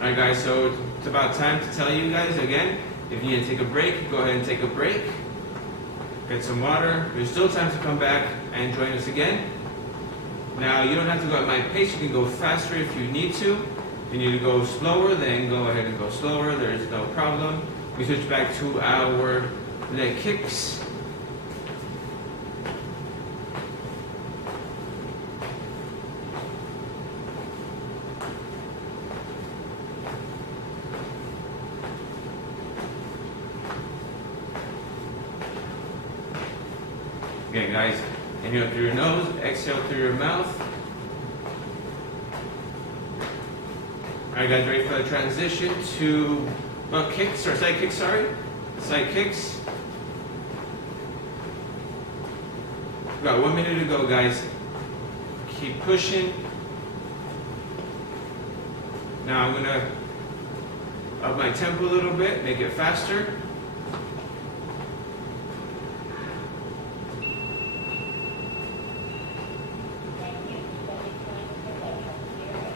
Alright guys, so it's about time to tell you guys again, if you need to take a break, go ahead and take a break. Get some water. There's still time to come back and join us again. Now, you don't have to go at my pace. You can go faster if you need to. you need to go slower, then go ahead and go slower. There is no problem. We switch back to our leg kicks. Okay, guys, inhale through your nose, exhale through your mouth. Alright, guys, ready for the transition to butt kicks, or side kicks, sorry. Side kicks. We've got 1 minute to go, guys. Keep pushing. Now I'm gonna up my tempo a little bit, make it faster.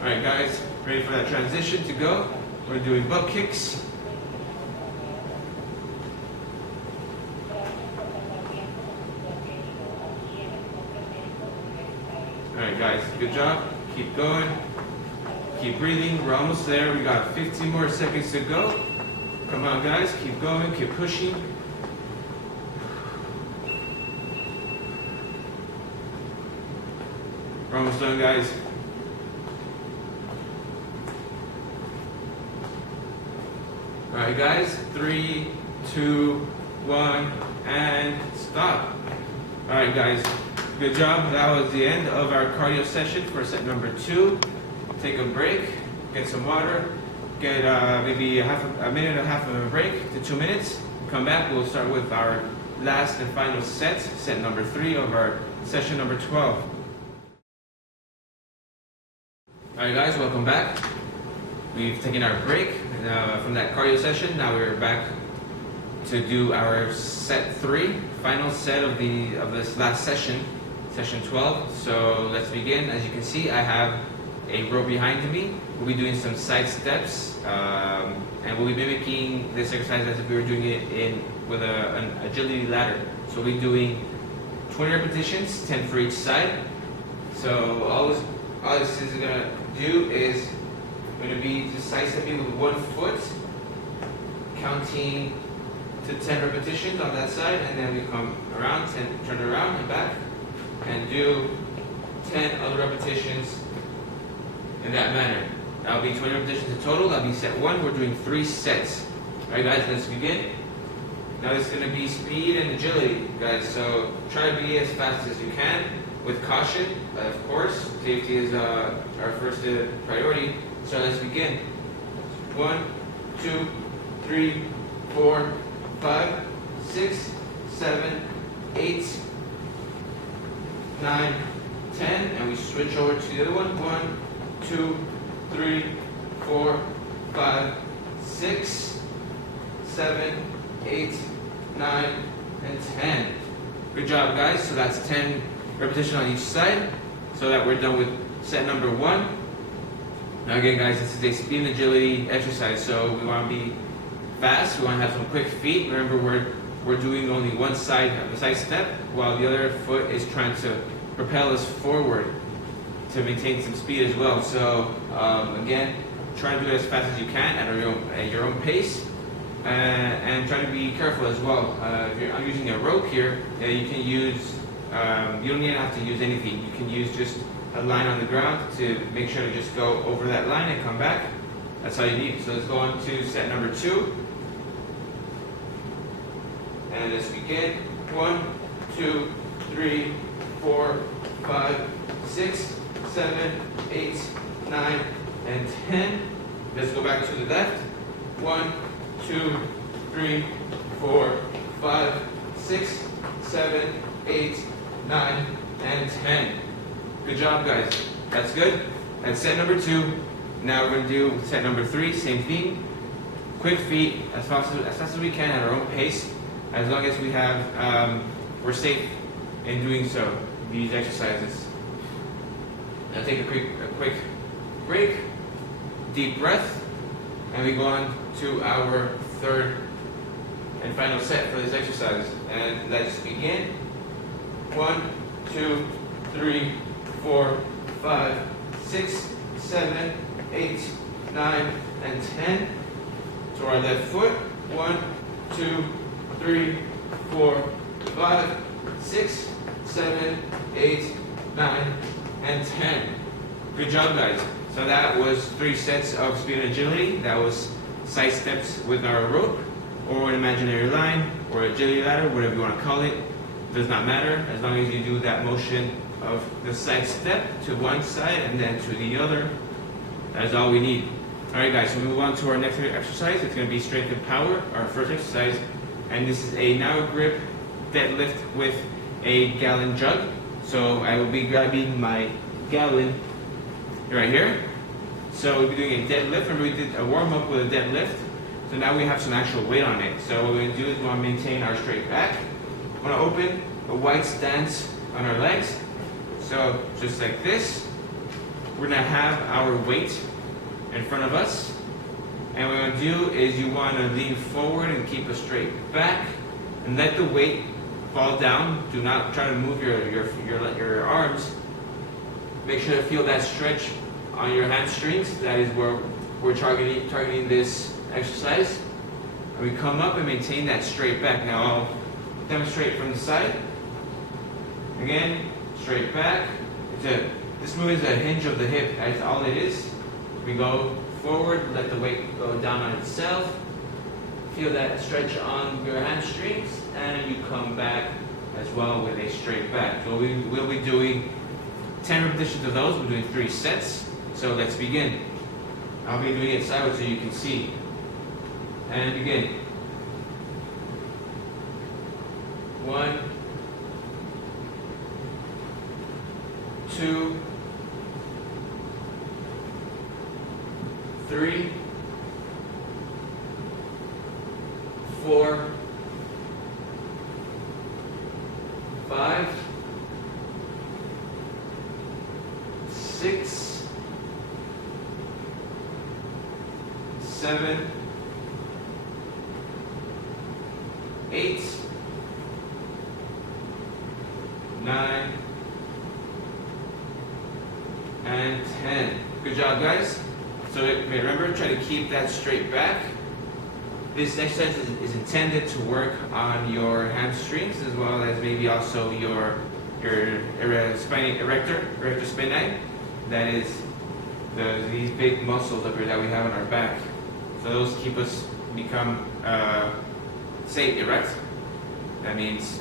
Alright, guys, ready for that transition to go. We're doing butt kicks. Alright, guys, good job. Keep going. Keep breathing. We're almost there. We got 15 more seconds to go. Come on, guys, keep going, keep pushing. We're almost done, guys. Alright, guys, 3, 2, 1, and stop. Alright, guys, good job. That was the end of our cardio session for set number 2. Take a break, get some water, get maybe a minute and a half of a break to 2 minutes. Come back, we'll start with our last and final set number 3 of our session number 12. Alright, guys, welcome back. We've taken our break from that cardio session. Now we're back to do our set 3, final set of this last session, session 12. So let's begin. As you can see, I have a row behind me. We'll be doing some side steps, and we'll be mimicking this exercise as if we were doing it with an agility ladder. So we'll be doing 20 repetitions, 10 for each side. So all this is gonna do is going to be just side stepping with 1 foot, counting to 10 repetitions on that side, and then we come around, turn around and back, and do 10 other repetitions in that manner. That'll be 20 repetitions in total. That'll be set 1. We're doing 3 sets. Alright, guys, let's begin. Now this is going to be speed and agility, guys, so try to be as fast as you can with caution. Of course, safety is our first priority. So let's begin. 1, 2, 3, 4, 5, 6, 7, 8, 9, 10, and we switch over to the other one. 1, 2, 3, 4, 5, 6, 7, 8, 9, and 10. Good job, guys. So that's 10 repetitions on each side, so that we're done with set number 1. Now again, guys, this is a speed and agility exercise, so we want to be fast. We want to have some quick feet. Remember, we're doing only one side of the side step, while the other foot is trying to propel us forward to maintain some speed as well. So again, try to do it as fast as you can at your own pace, and try to be careful as well. If I'm using a rope here, you can use. You don't even have to use anything. You can use just a line on the ground to make sure to just go over that line and come back. That's all you need. So let's go on to set number 2. And let's begin. 1, 2, 3, 4, 5, 6, 7, 8, 9, and 10. Let's go back to the left. 1, 2, 3, 4, 5, 6, 7, 8, 9, and 10. Good job, guys. That's good. That's set number 2. Now we're going to do set number 3, same thing. Quick feet, as fast as we can at our own pace, as long as we have, we're safe in doing so, these exercises. Now take a quick break, deep breath, and we go on to our 3rd and final set for this exercise. And let's begin. 1, 2, 3, 4, 5, 6, 7, 8, 9, and 10. To our left foot. 1, 2, 3, 4, 5, 6, 7, 8, 9, and 10. Good job, guys. So that was 3 sets of speed and agility. That was side steps with our rope, or an imaginary line, or agility ladder, whatever you want to call it. Does not matter, as long as you do that motion of the side step to one side and then to the other. That's all we need. Alright guys, so we move on to our next exercise. It's going to be strength and power, our first exercise. And this is a narrow grip deadlift with a gallon jug. So I will be grabbing my gallon right here. So we'll be doing a deadlift. Remember we did a warm up with a deadlift. So now we have some actual weight on it. So what we're going to do is we want to maintain our straight back. We want to open a wide stance on our legs. So just like this. We're going to have our weight in front of us. And what we're going to do is you want to lean forward and keep a straight back. And let the weight fall down. Do not try to move your arms. Make sure to feel that stretch on your hamstrings. That is where we're targeting this exercise. And we come up and maintain that straight back. Now I'll demonstrate from the side. Again, straight back. This move is a hinge of the hip. That's all it is. We go forward, let the weight go down on itself. Feel that stretch on your hamstrings, and you come back as well with a straight back. So we'll be doing 10 repetitions of those. We're doing 3 sets. So let's begin. I'll be doing it sideways so you can see. And begin. 1, 2, 3, 4, 5, 6, 7, 8, 9, and 10. Good job, guys. So remember, try to keep that straight back. This exercise is intended to work on your hamstrings as well as maybe also your spine erector spinae. That is these big muscles up here that we have on our back. So those keep us stay erect. That means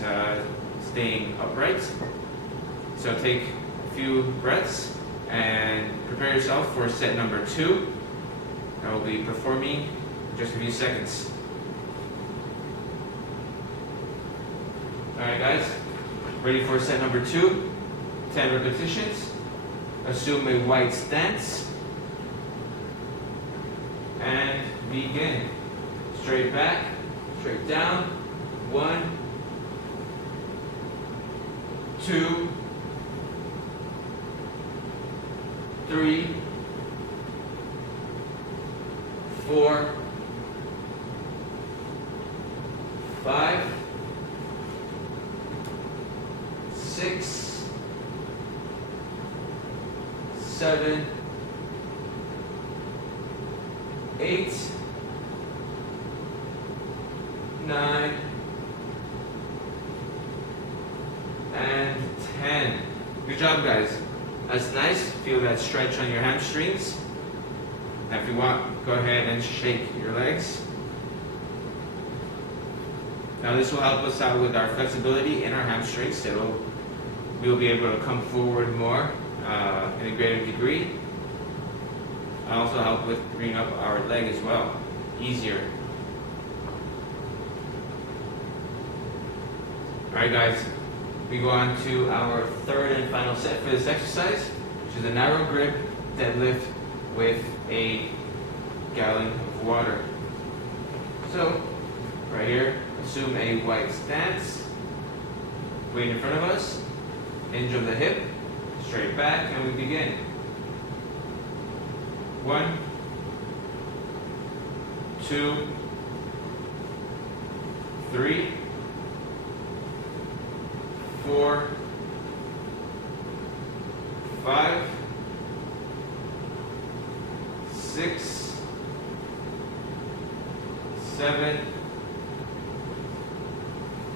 staying upright. So take a few breaths and prepare yourself for set number 2. I will be performing in just a few seconds. Alright guys, ready for set number 2? 10 repetitions. Assume a wide stance. And begin. Straight back, straight down. 1, 2, 3, 4, 5, 6, 7, 8, 9, and 10. Good job, guys. That's nice. Feel that stretch on your hamstrings. Now, if you want, go ahead and shake your legs. Now, this will help us out with our flexibility in our hamstrings, so we'll be able to come forward more in a greater degree. And also help with bringing up our leg as well, easier. All right, guys. We go on to our third and final set for this exercise, which is a narrow grip deadlift with a gallon of water. So, right here, assume a wide stance, weight in front of us, hinge of the hip, straight back, and we begin. 1, 2, 3, 4, 5, 6, 7,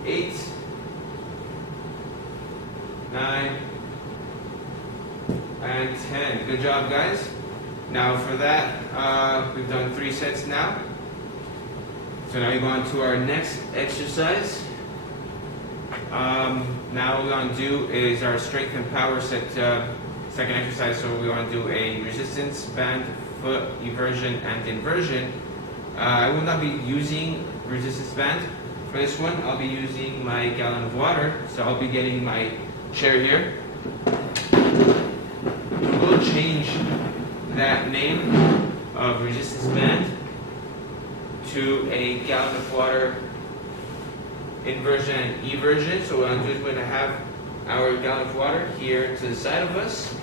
8, 9, and 10. Good job, guys. Now for that, we've done 3 sets now. So now we go on to our next exercise. Now what we're going to do is our strength and power set, second exercise. So we're going to do a resistance band, foot, eversion, and inversion. I will not be using resistance band for this one. I'll be using my gallon of water. So I'll be getting my chair here. We'll change that name of resistance band to a gallon of water inversion and eversion. So what I'm doing is we're going to have our gallon of water here to the side of us.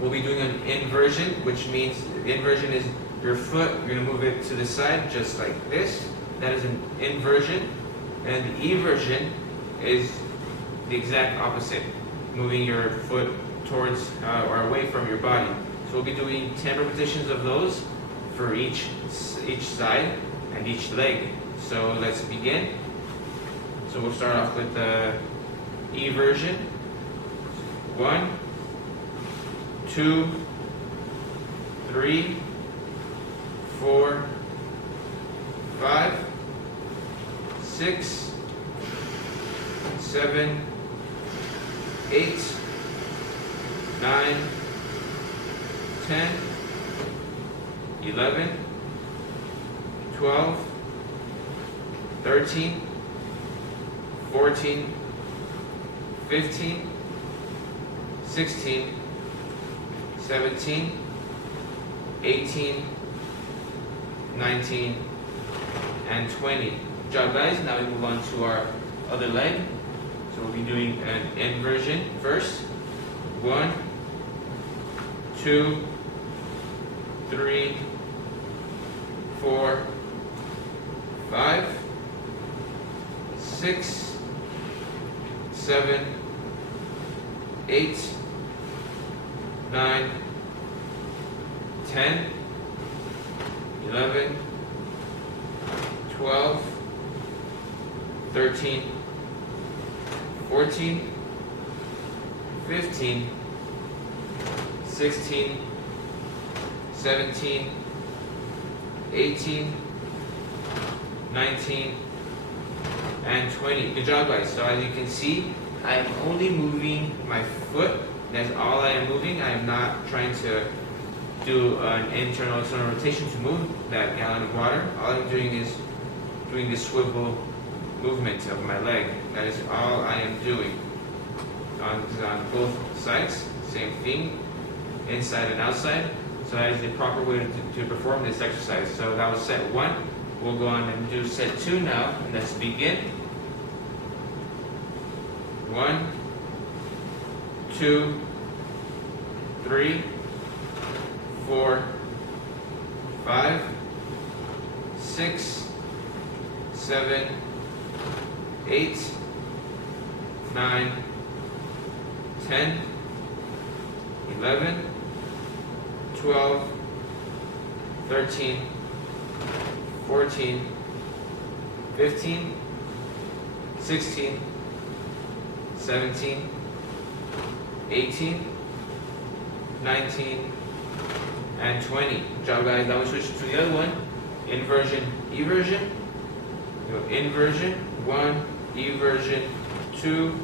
We'll be doing an inversion, which means the inversion is your foot, you're going to move it to the side just like this. That is an inversion. And the eversion is the exact opposite, moving your foot towards or away from your body. So we'll be doing 10 repetitions of those for each side and each leg. So let's begin. So we'll start off with the eversion. 1, 2, 3, 4, 5, 6, 7, 8, 9, 10, 11, 12, 13, 14, 15, 16, 17, 18, 19, and 20. Good job, guys. Now we move on to our other leg. So we'll be doing an inversion first. 1, 2, 3, 4, 5, 6, 7, 8, 9, 10, 11, 12, 13, 14, 15, 16, 17, 18, 19, and 20. Good job, guys. So as you can see, I am only moving my foot. That's all I am moving. I am not trying to do an internal external rotation to move that gallon of water. All I'm doing is doing the swivel movement of my leg. That is all I am doing on both sides. Same thing, inside and outside. So that is the proper way to perform this exercise. So that was set 1. We'll go on and do set 2 now. Let's begin. 1, 2, 3, 4, 5, 6, 7, 8, 9, 10, 11, 12, 13, 14, 15, 16, 17, 18, 19, and 20. Good job, guys. Now we switch to the other one. Inversion, eversion. Inversion, 1, eversion, 2,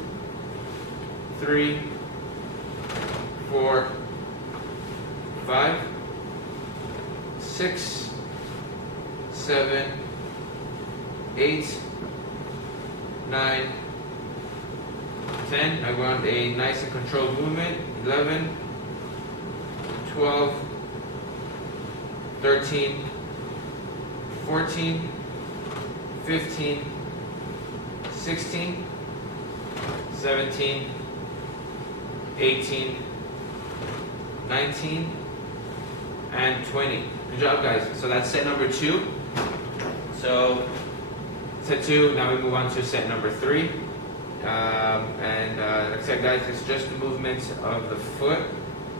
3, 4, 5, 6, 7, 8, 9, 10. I want a nice and controlled movement. 11, 12, 13, 14, 15, 16, 17, 18, 19, and 20. Good job, guys. So that's set number 2. So set 2, now we move on to set number 3. Like I said, guys, it's just the movement of the foot,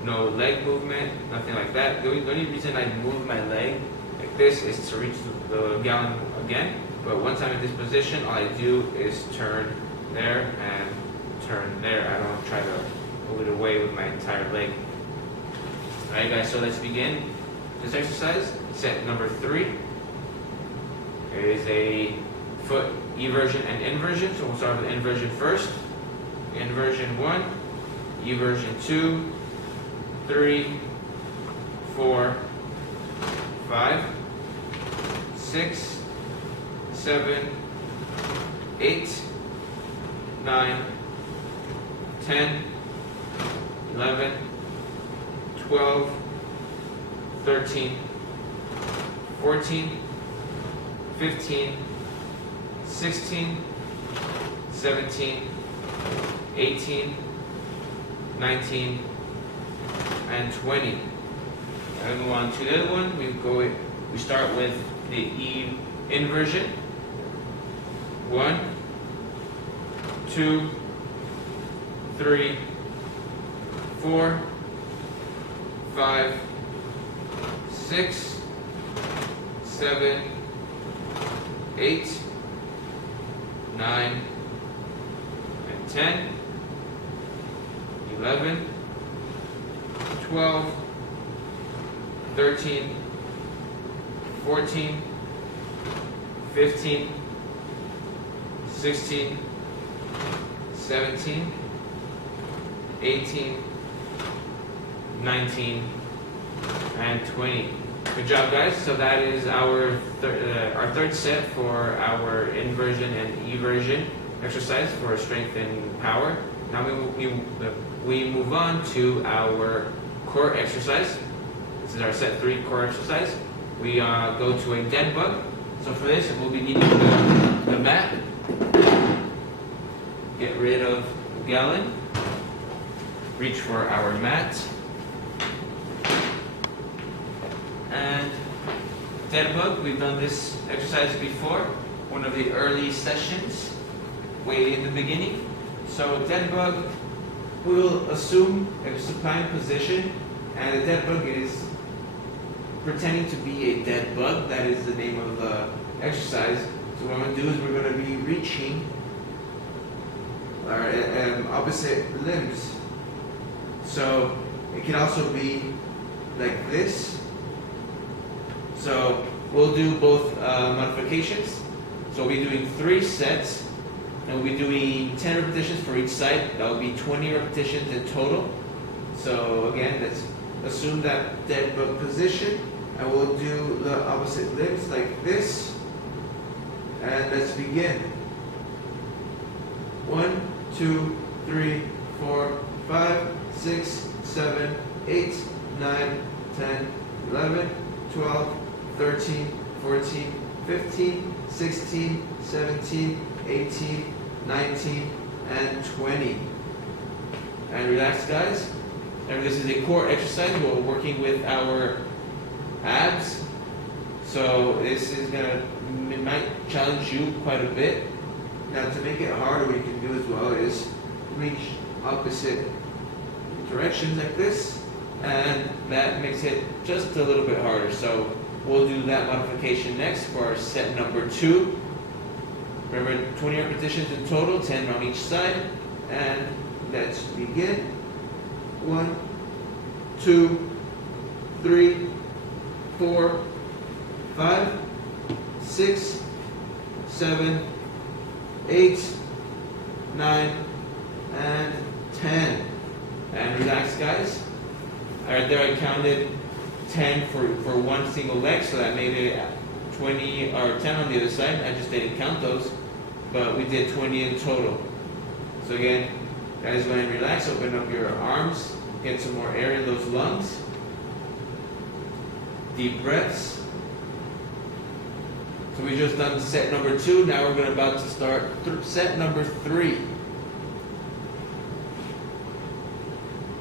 no leg movement, nothing like that. The only reason I move my leg like this is to reach the gallon again. But once I'm in this position, all I do is turn there and turn there. I don't try to move it away with my entire leg. Alright guys, so let's begin this exercise. Set number 3. There is a foot eversion and inversion. So we'll start with inversion first. Inversion 1, eversion 2, 3, 4, 5, 6, 7, 8, 9, 10, 11, 12, 13, 14, 15, 16, 17, 18, 19, and 20. And move on to the other one. We start with the inversion. 1, 2, 3, 4, 5, 6, 7, 8, 9, and 10, 11, 12, 13, 14, 15, 16, 17, 18, 19, and 20. Good job, guys. So that is our third set for our inversion and eversion exercise for strength and power. Now we move on to our core exercise. This is our set 3 core exercise. We go to a dead bug. So for this, we'll be needing the mat. Get rid of the gallon. Reach for our mat. And dead bug, we've done this exercise before, one of the early sessions, way in the beginning. So dead bug, we'll assume a supine position, and a dead bug is pretending to be a dead bug. That is the name of the exercise. So what I'm going to do is we're going to be reaching our opposite limbs. So it can also be like this. So we'll do both modifications. So we'll be doing 3 sets, and we'll be doing 10 repetitions for each side. That will be 20 repetitions in total. So again, let's assume that dead bug position, and we'll do the opposite limbs like this. And let's begin. 1, 2, 3, 4, 5, 6, 7, 8, 9, 10, 11, 12, 13, 14, 15, 16, 17, 18, 19, and 20. And relax, guys. And this is a core exercise. We're working with our abs. So this is it might challenge you quite a bit. Now to make it harder, what you can do as well is reach opposite directions like this, and that makes it just a little bit harder. So we'll do that modification next for our set number 2. Remember, 20 repetitions in total, 10 on each side, and let's begin. 1, 2, 3, 4, 5, 6, 7, 8, 9, and 10. And relax, guys. Alright, there I counted 10 for one single leg, so that made it 20 or 10 on the other side. I just didn't count those, but we did 20 in total. So again, guys, go ahead and relax, open up your arms, get some more air in those lungs. Deep breaths. So we just done set number 2. Now we're about to start set number 3.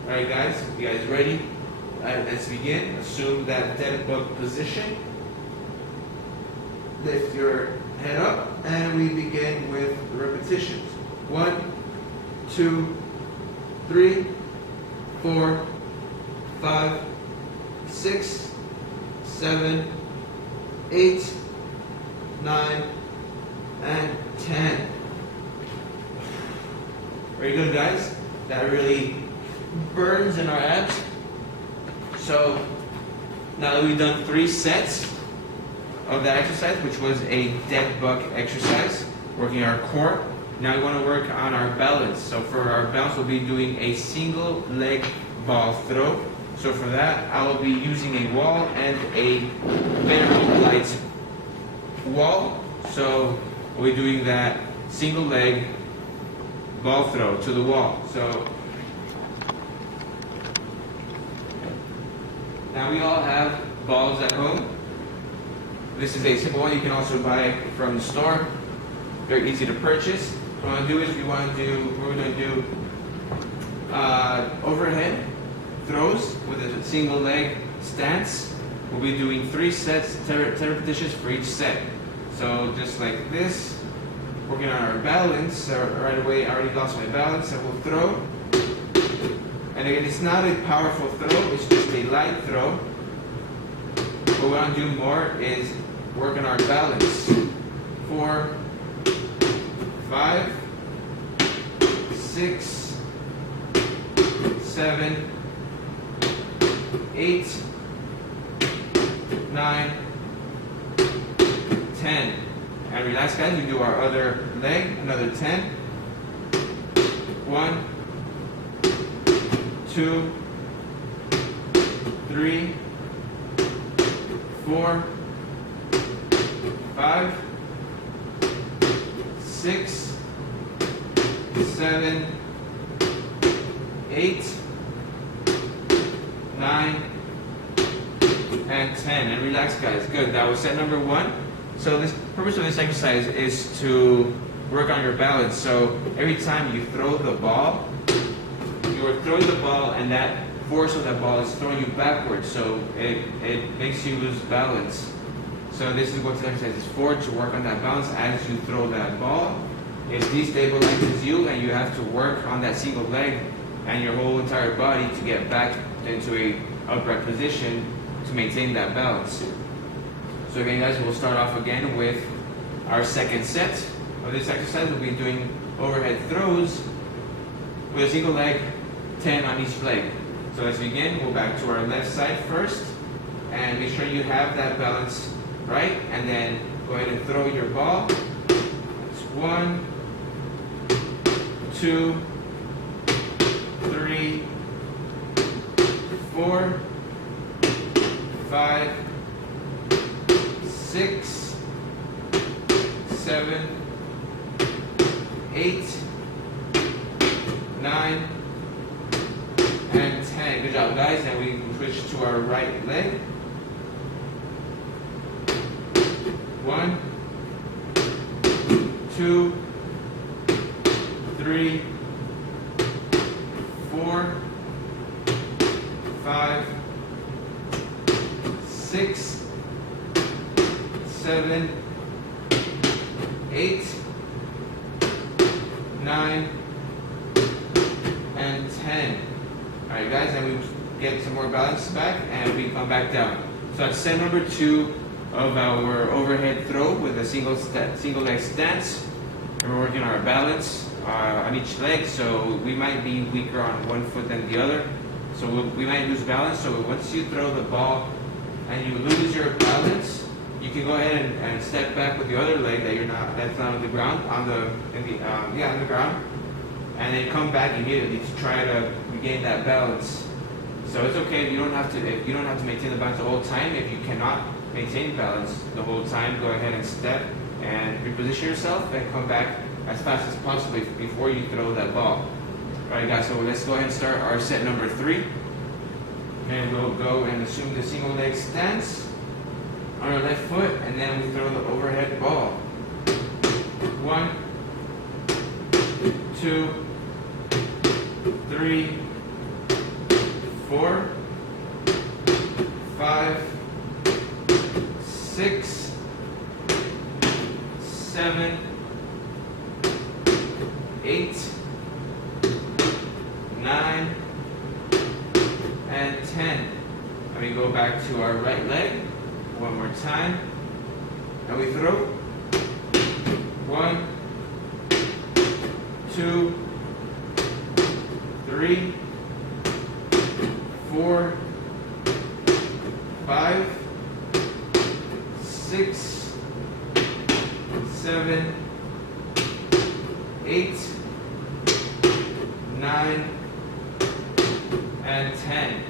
Alright guys, you guys ready? Alright, let's begin. Assume that dead bug position. Lift your head up, and we begin with repetitions. 1, 2, 3, 4, 5, 6, 7, 8, 9, and 10. Very good, guys. That really burns in our abs. So now that we've done 3 sets of that exercise, which was a dead bug exercise, working our core, now we want to work on our balance. So for our balance, we'll be doing a single leg ball throw. So for that, I will be using a wall and a very light wall. So we'll be doing that single leg ball throw to the wall. So now we all have balls at home. This is a simple one you can also buy from the store. Very easy to purchase. What we're going to do overhead throws with a single leg stance. We'll be doing 3 sets, 10 repetitions for each set. So just like this, working on our balance. Right away, I already lost my balance, so we'll throw. And again, it's not a powerful throw, it's just a light throw. What we want to do more is work on our balance. 4, 5, 6, 7, 8, 9, 10. And relax, guys. We do our other leg, another 10. 1, 2, 3, 4, 5, 6, 7, 8, 9, and 10. And relax, guys. Good. That was set number 1. So the purpose of this exercise is to work on your balance. So every time you throw the ball, you are throwing the ball, and that force of that ball is throwing you backwards. So it makes you lose balance. So this is what this exercise is for, to work on that balance as you throw that ball. It destabilizes you, and you have to work on that single leg and your whole entire body to get back into a upright position to maintain that balance. So again, guys, we'll start off again with our second set of this exercise. We'll be doing overhead throws with a single leg, 10 on each leg. So let's begin. Go back to our left side first, and make sure you have that balance right, and then go ahead and throw your ball. It's 1, 2, 3, 4, 5, 6, 7, 8, 9, and 10. Good job, guys. And we can switch to our right leg. 1, 2, 3, 4, 5, 6, 7, 8, 9, and 10. Alright, guys, and we get some more balance back, and we come back down. So that's set number 2 of our overhead throw with a single leg stance. And we're working on our balance on each leg, so we might be weaker on one foot than the other. So we might lose balance. So once you throw the ball and you lose your balance, you can go ahead and step back with the other leg that's not on the ground, on the ground, and then come back immediately to try to regain that balance. So it's okay if you don't have to maintain the balance the whole time. If you cannot maintain balance the whole time, go ahead and step and reposition yourself and come back as fast as possible before you throw that ball. Alright, guys, so let's go ahead and start our set number 3. And we'll go and assume the single leg stance on our left foot, and then we throw the overhead ball. 1, 2, 3, 4, 5, 6, 7, 8, 9, and 10. And we go back to our right leg. One more time. And we throw. 1, 2, 3, 4, 5, 6, 7, 8, 9, and 10.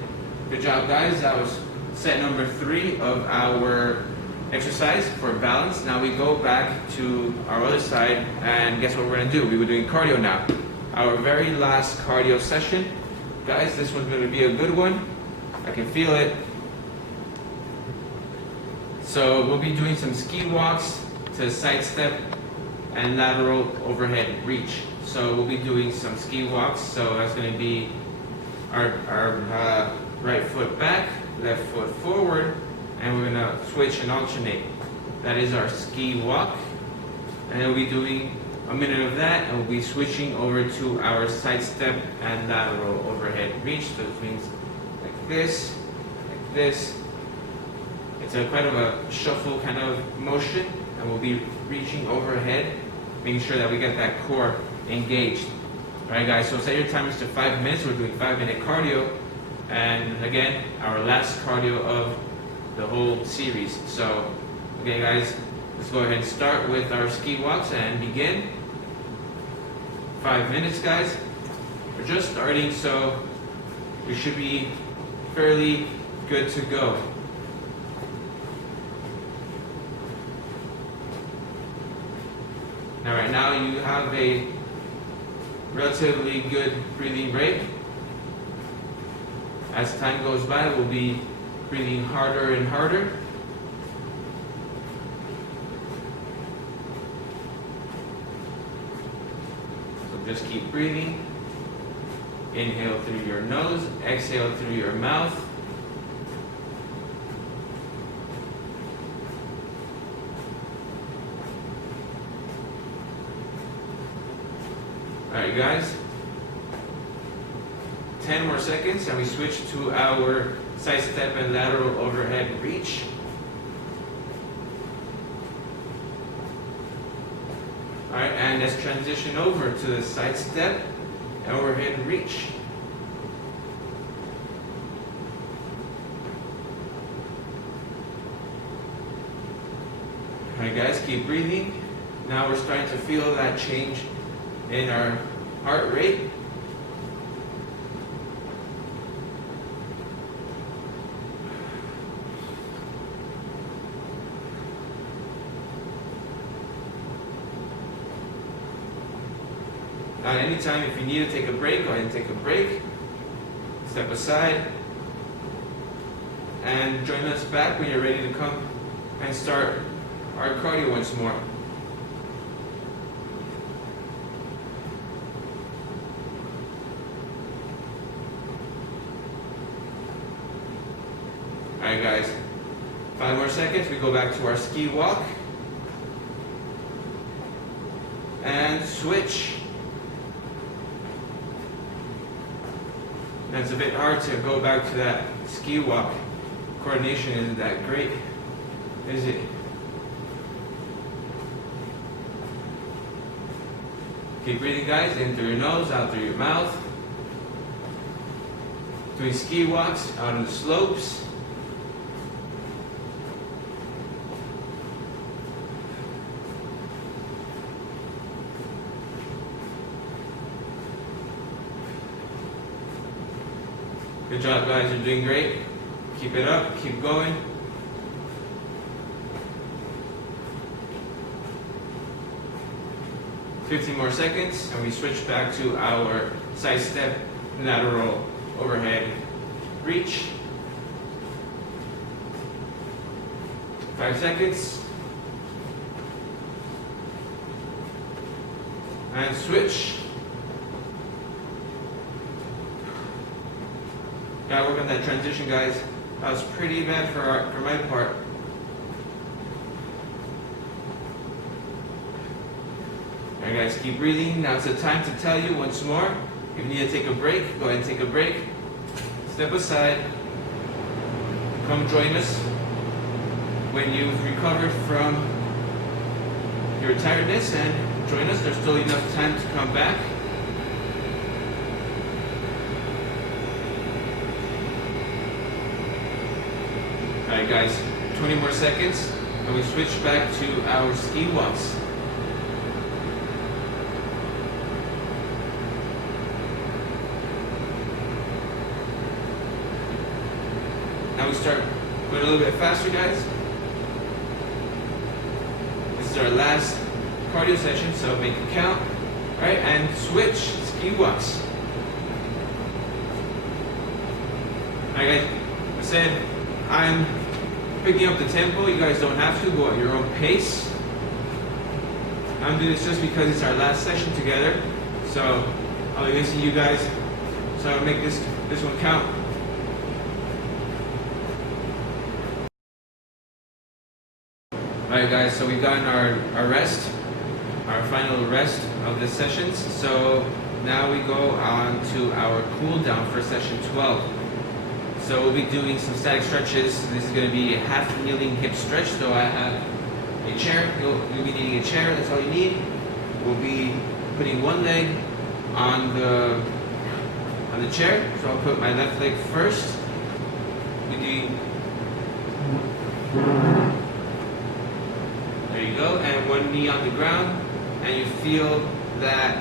Good job, guys. That was set number 3 of our exercise for balance. Now we go back to our other side, and guess what we're going to do? We were doing cardio now. Our very last cardio session. Guys, this one's going to be a good one. I can feel it. So we'll be doing some ski walks to side step and lateral overhead reach. So we'll be doing some ski walks. So that's going to be our right foot back, left foot forward, and we're going to switch and alternate. That is our ski walk. And then we'll be doing a minute of that, and we'll be switching over to our side step and lateral overhead reach. So it means like this, like this. It's a kind of a shuffle kind of motion, and we'll be reaching overhead, making sure that we get that core engaged. All right, guys, so set your timers to 5 minutes. We're doing 5-minute cardio. And again, our last cardio of the whole series. So, okay, guys, let's go ahead and start with our ski walks and begin. 5 minutes, guys. We're just starting, so we should be fairly good to go. Now, right now, you have a relatively good breathing rate. As time goes by, we'll be breathing harder and harder. So just keep breathing. Inhale through your nose, exhale through your mouth. All right, guys. 10 more seconds, and we switch to our side step and lateral overhead reach. All right, and let's transition over to the side step and overhead reach. All right, guys, keep breathing. Now we're starting to feel that change in our heart rate. Now, anytime if you need to take a break, go ahead and take a break. Step aside. And join us back when you're ready to come and start our cardio once more. Alright, guys. 5 more seconds. We go back to our ski walk. And switch. And it's a bit hard to go back to that ski walk. Coordination isn't that great, is it? Keep breathing, guys, in through your nose, out through your mouth. Doing ski walks out on the slopes. Good job, guys. You're doing great. Keep it up. Keep going. $15 more seconds, and we switch back to our side step lateral overhead reach. 5 seconds. And switch. Gotta work on that transition, guys. That was pretty bad for my part. Alright, guys, keep breathing. Now it's the time to tell you once more. If you need to take a break, go ahead and take a break. Step aside. come join us when you've recovered from your tiredness and join us. There's still enough time to come back. Alright guys, 20 more seconds and we switch back to our ski walks. Now we start going a little bit faster, guys. This is our last cardio session, so make it count. Alright, and switch ski walks. Alright guys, I said I'm picking up the tempo. You guys don't have to go at your own pace. I'm doing this just because it's our last session together. So I'll be missing you guys. So I'll make this one count. Alright guys, so we've gotten our rest, our final rest of the sessions. So now we go on to our cool down for session 12. So we'll be doing some static stretches. This is going to be a half kneeling hip stretch. So I have a chair. You'll be needing a chair. That's all you need. We'll be putting one leg on the chair. So I'll put my left leg first. There you go. And one knee on the ground. And you feel that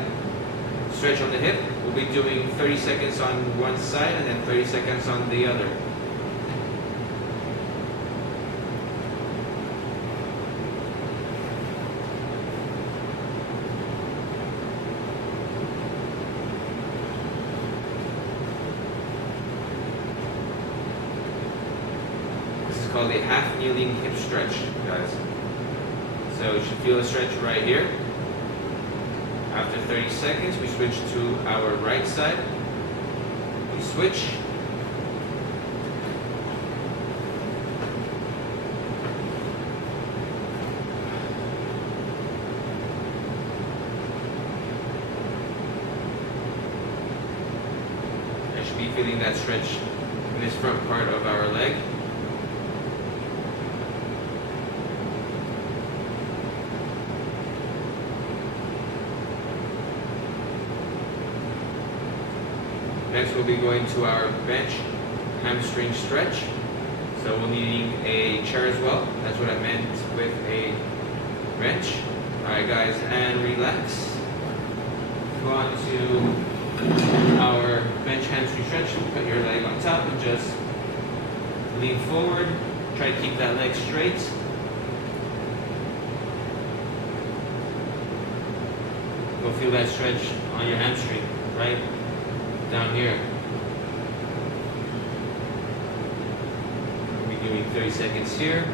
stretch on the hip. We'll be doing 30 seconds on one side and then 30 seconds on the other. This is called a half kneeling hip stretch, guys. So you should feel a stretch right here. After 30 seconds, we switch to our right side. We switch. I should be feeling that stretch in this front part of our leg. Next we'll be going to our bench hamstring stretch. So we'll need a chair as well. That's what I meant with a bench. Alright guys, and relax. Go on to our bench hamstring stretch. Put your leg on top and just lean forward. Try to keep that leg straight. Go feel that stretch on your hamstring, right? Down here. We'll be doing 30 seconds here.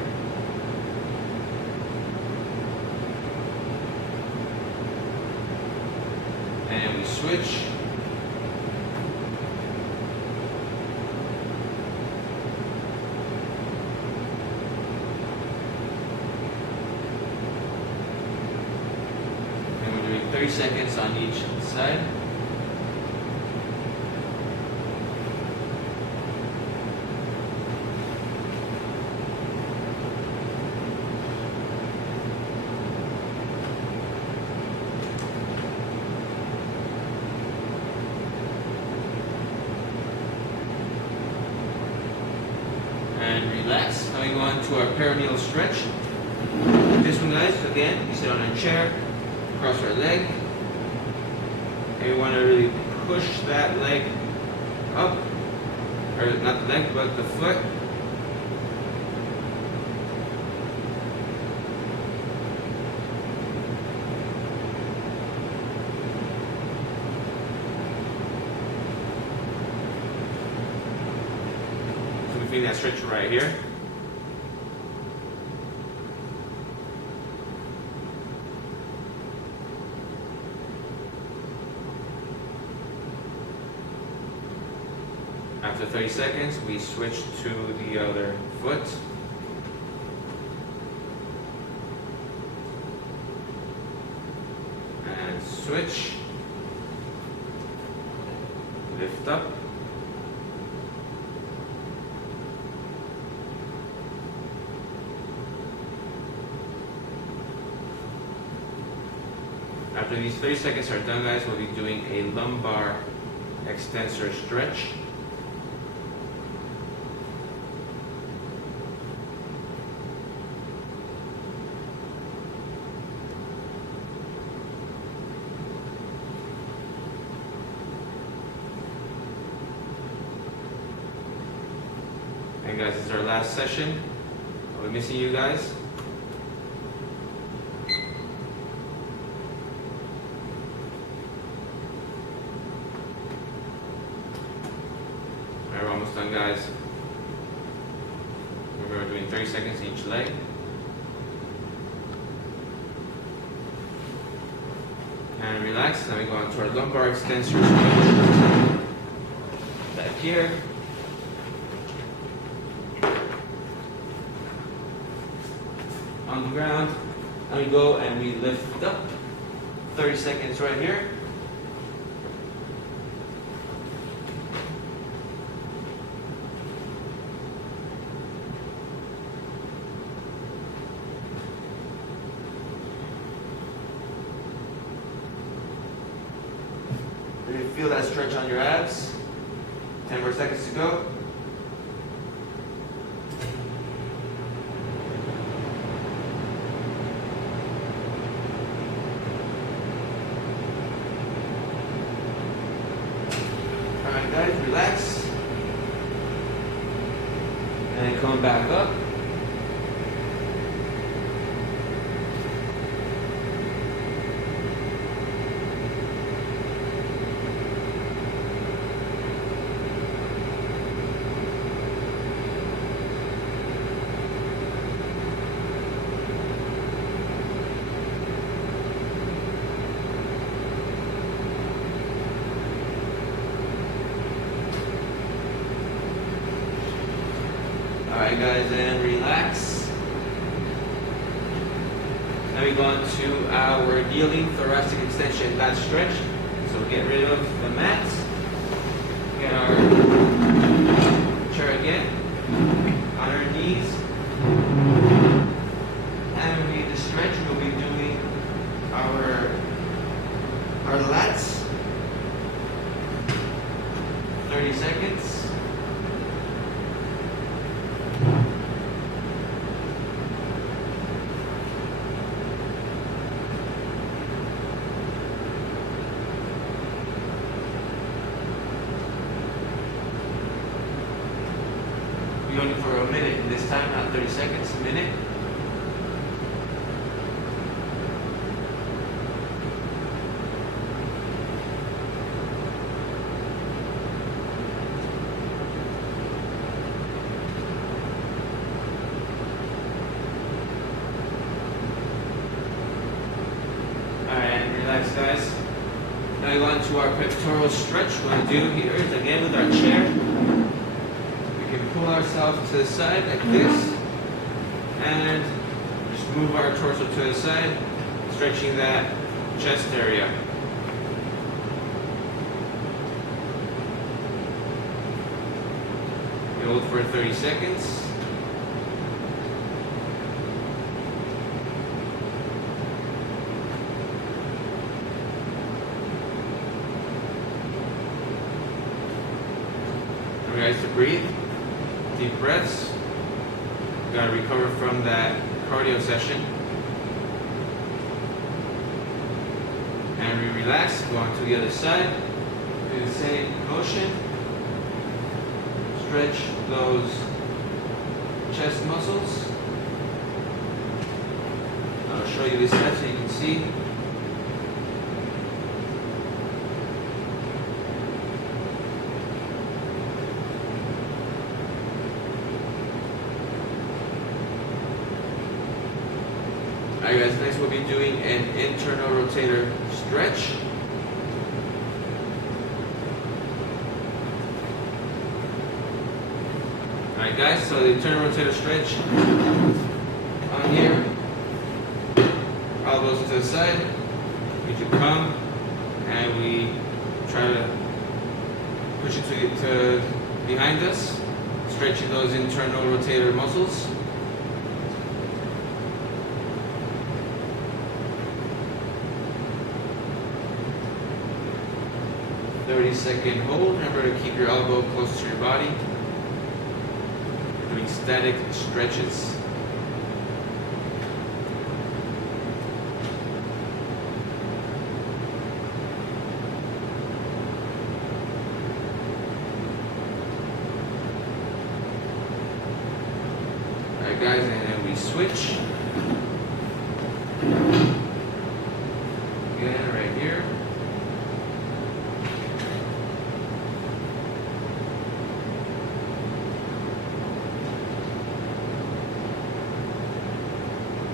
And we switch. And we're doing 30 seconds on each side. And relax. Now we go on to our perineal stretch. This one, guys, again, we sit on a chair, cross our leg, and we want to really push that leg up, or not the leg, but the foot. Feel that stretch right here. After 30 seconds, we switch to the other foot. And switch. Lift up. After these 30 seconds are done, guys, we'll be doing a lumbar extensor stretch. And guys, this is our last session. I'll be missing you guys. Alright, we're almost done, guys. Remember, we're doing 30 seconds each leg. And relax. Now we go on to our lumbar extensor stretch. Back here. On the ground, and we go and we lift up. 30 seconds right here. You feel that stretch on your abs. 10 more seconds to go. Alright guys, relax. And then come back up. Alright guys, and relax. Now we go on to our kneeling thoracic extension lat stretch. So get rid of the mats. Get our chair again on our knees. And we need to stretch. We'll be doing our lats. 30 seconds. We're going for a minute this time, not 30 seconds, a minute. Alright, and relax guys. Now we go on to our pectoral stretch. What we're going to do here is again with our chair. Pull ourselves to the side like this, and just move our torso to the side, stretching that chest area. We hold for 30 seconds. Remember guys to breathe. Deep breaths. We gotta recover from that cardio session. And we relax, go on to the other side. Do the same motion. Stretch those chest muscles. I'll show you this side so you can see. Alright guys, next we'll be doing an internal rotator stretch. Alright guys, so the internal rotator stretch on here, elbows to the side, we should come and we try to push it to behind us, stretching those internal rotator muscles. 30-second hold. Remember to keep your elbow close to your body. Doing static stretches. Alright guys, and then we switch. Again, right here.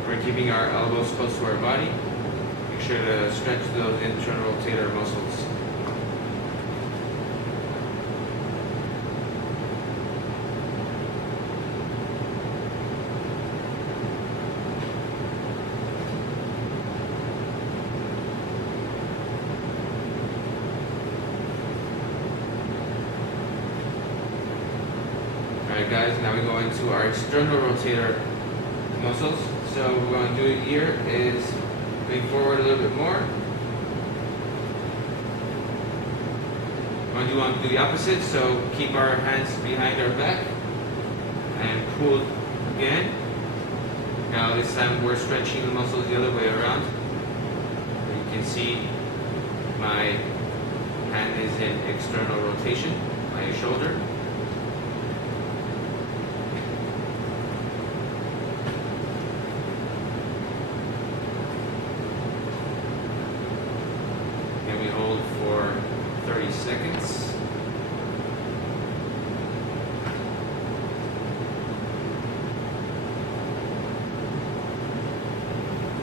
We're keeping our elbows close to our body. Make sure to stretch those internal rotator muscles. Alright guys, now we go into our external rotator muscles. So what we're going to do here is lean forward a little bit more. We want to do the opposite, so keep our hands behind our back and pull again. Now this time we're stretching the muscles the other way around. You can see my hand is in external rotation, my shoulder. And we hold for 30 seconds.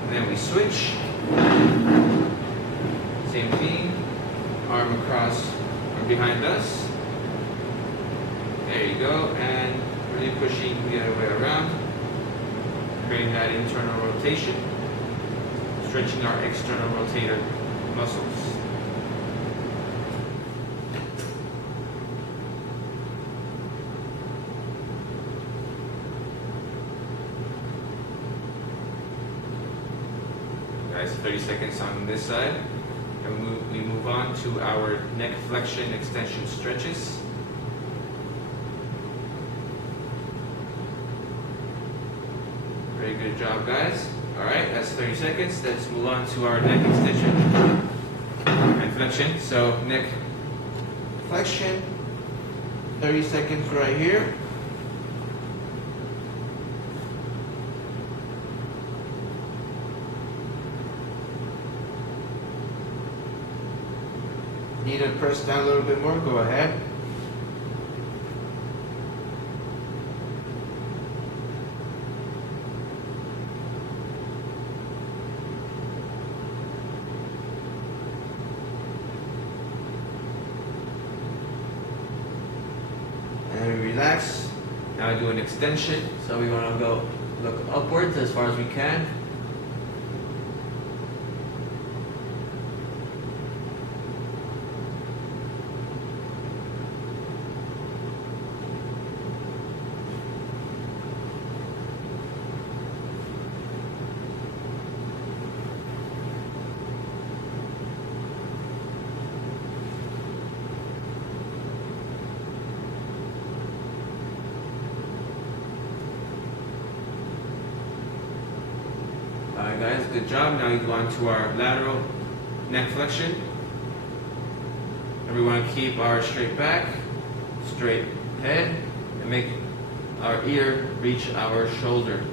And then we switch. Same thing. Arm across or behind us. There you go. And really pushing the other way around. Creating that internal rotation. Stretching our external rotator muscles. Guys, 30 seconds on this side. And we move on to our neck flexion extension stretches. Very good job, guys. Alright, that's 30 seconds. Let's move on to our neck extension and flexion. So, neck flexion, 30 seconds right here. Need to press down a little bit more, go ahead. And we relax. Now I do an extension. So we want to go look upwards as far as we can. Alright guys, good job. Now you go on to our lateral neck flexion. And we want to keep our straight back, straight head, and make our ear reach our shoulder.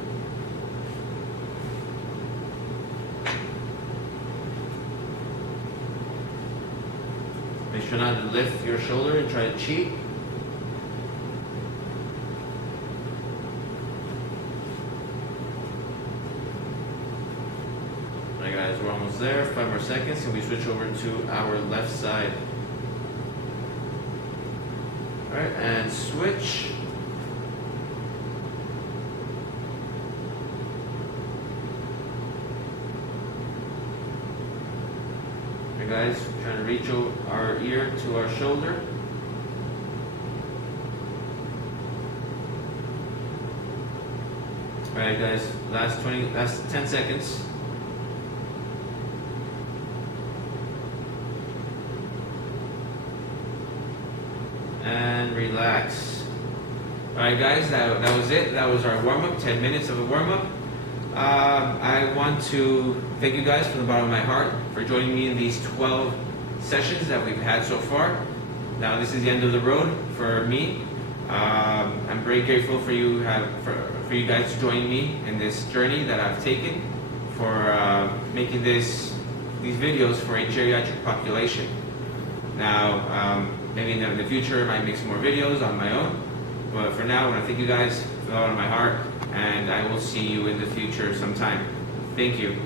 Make sure not to lift your shoulder and try to cheat. Alright guys, we're almost there. 5 more seconds and we switch over to our left side. Alright, and switch. Alright guys, trying to reach our ear to our shoulder. Alright guys, last 10 seconds. relax. Alright guys, that was it. That was our warm-up, 10 minutes of a warm-up. I want to thank you guys from the bottom of my heart for joining me in these 12 sessions that we've had so far. Now this is the end of the road for me. I'm very grateful for you for you guys joining me in this journey that I've taken for making these videos for a geriatric population. Now, maybe in the future I might make some more videos on my own, but for now I want to thank you guys from the bottom of my heart, and I will see you in the future sometime. Thank you.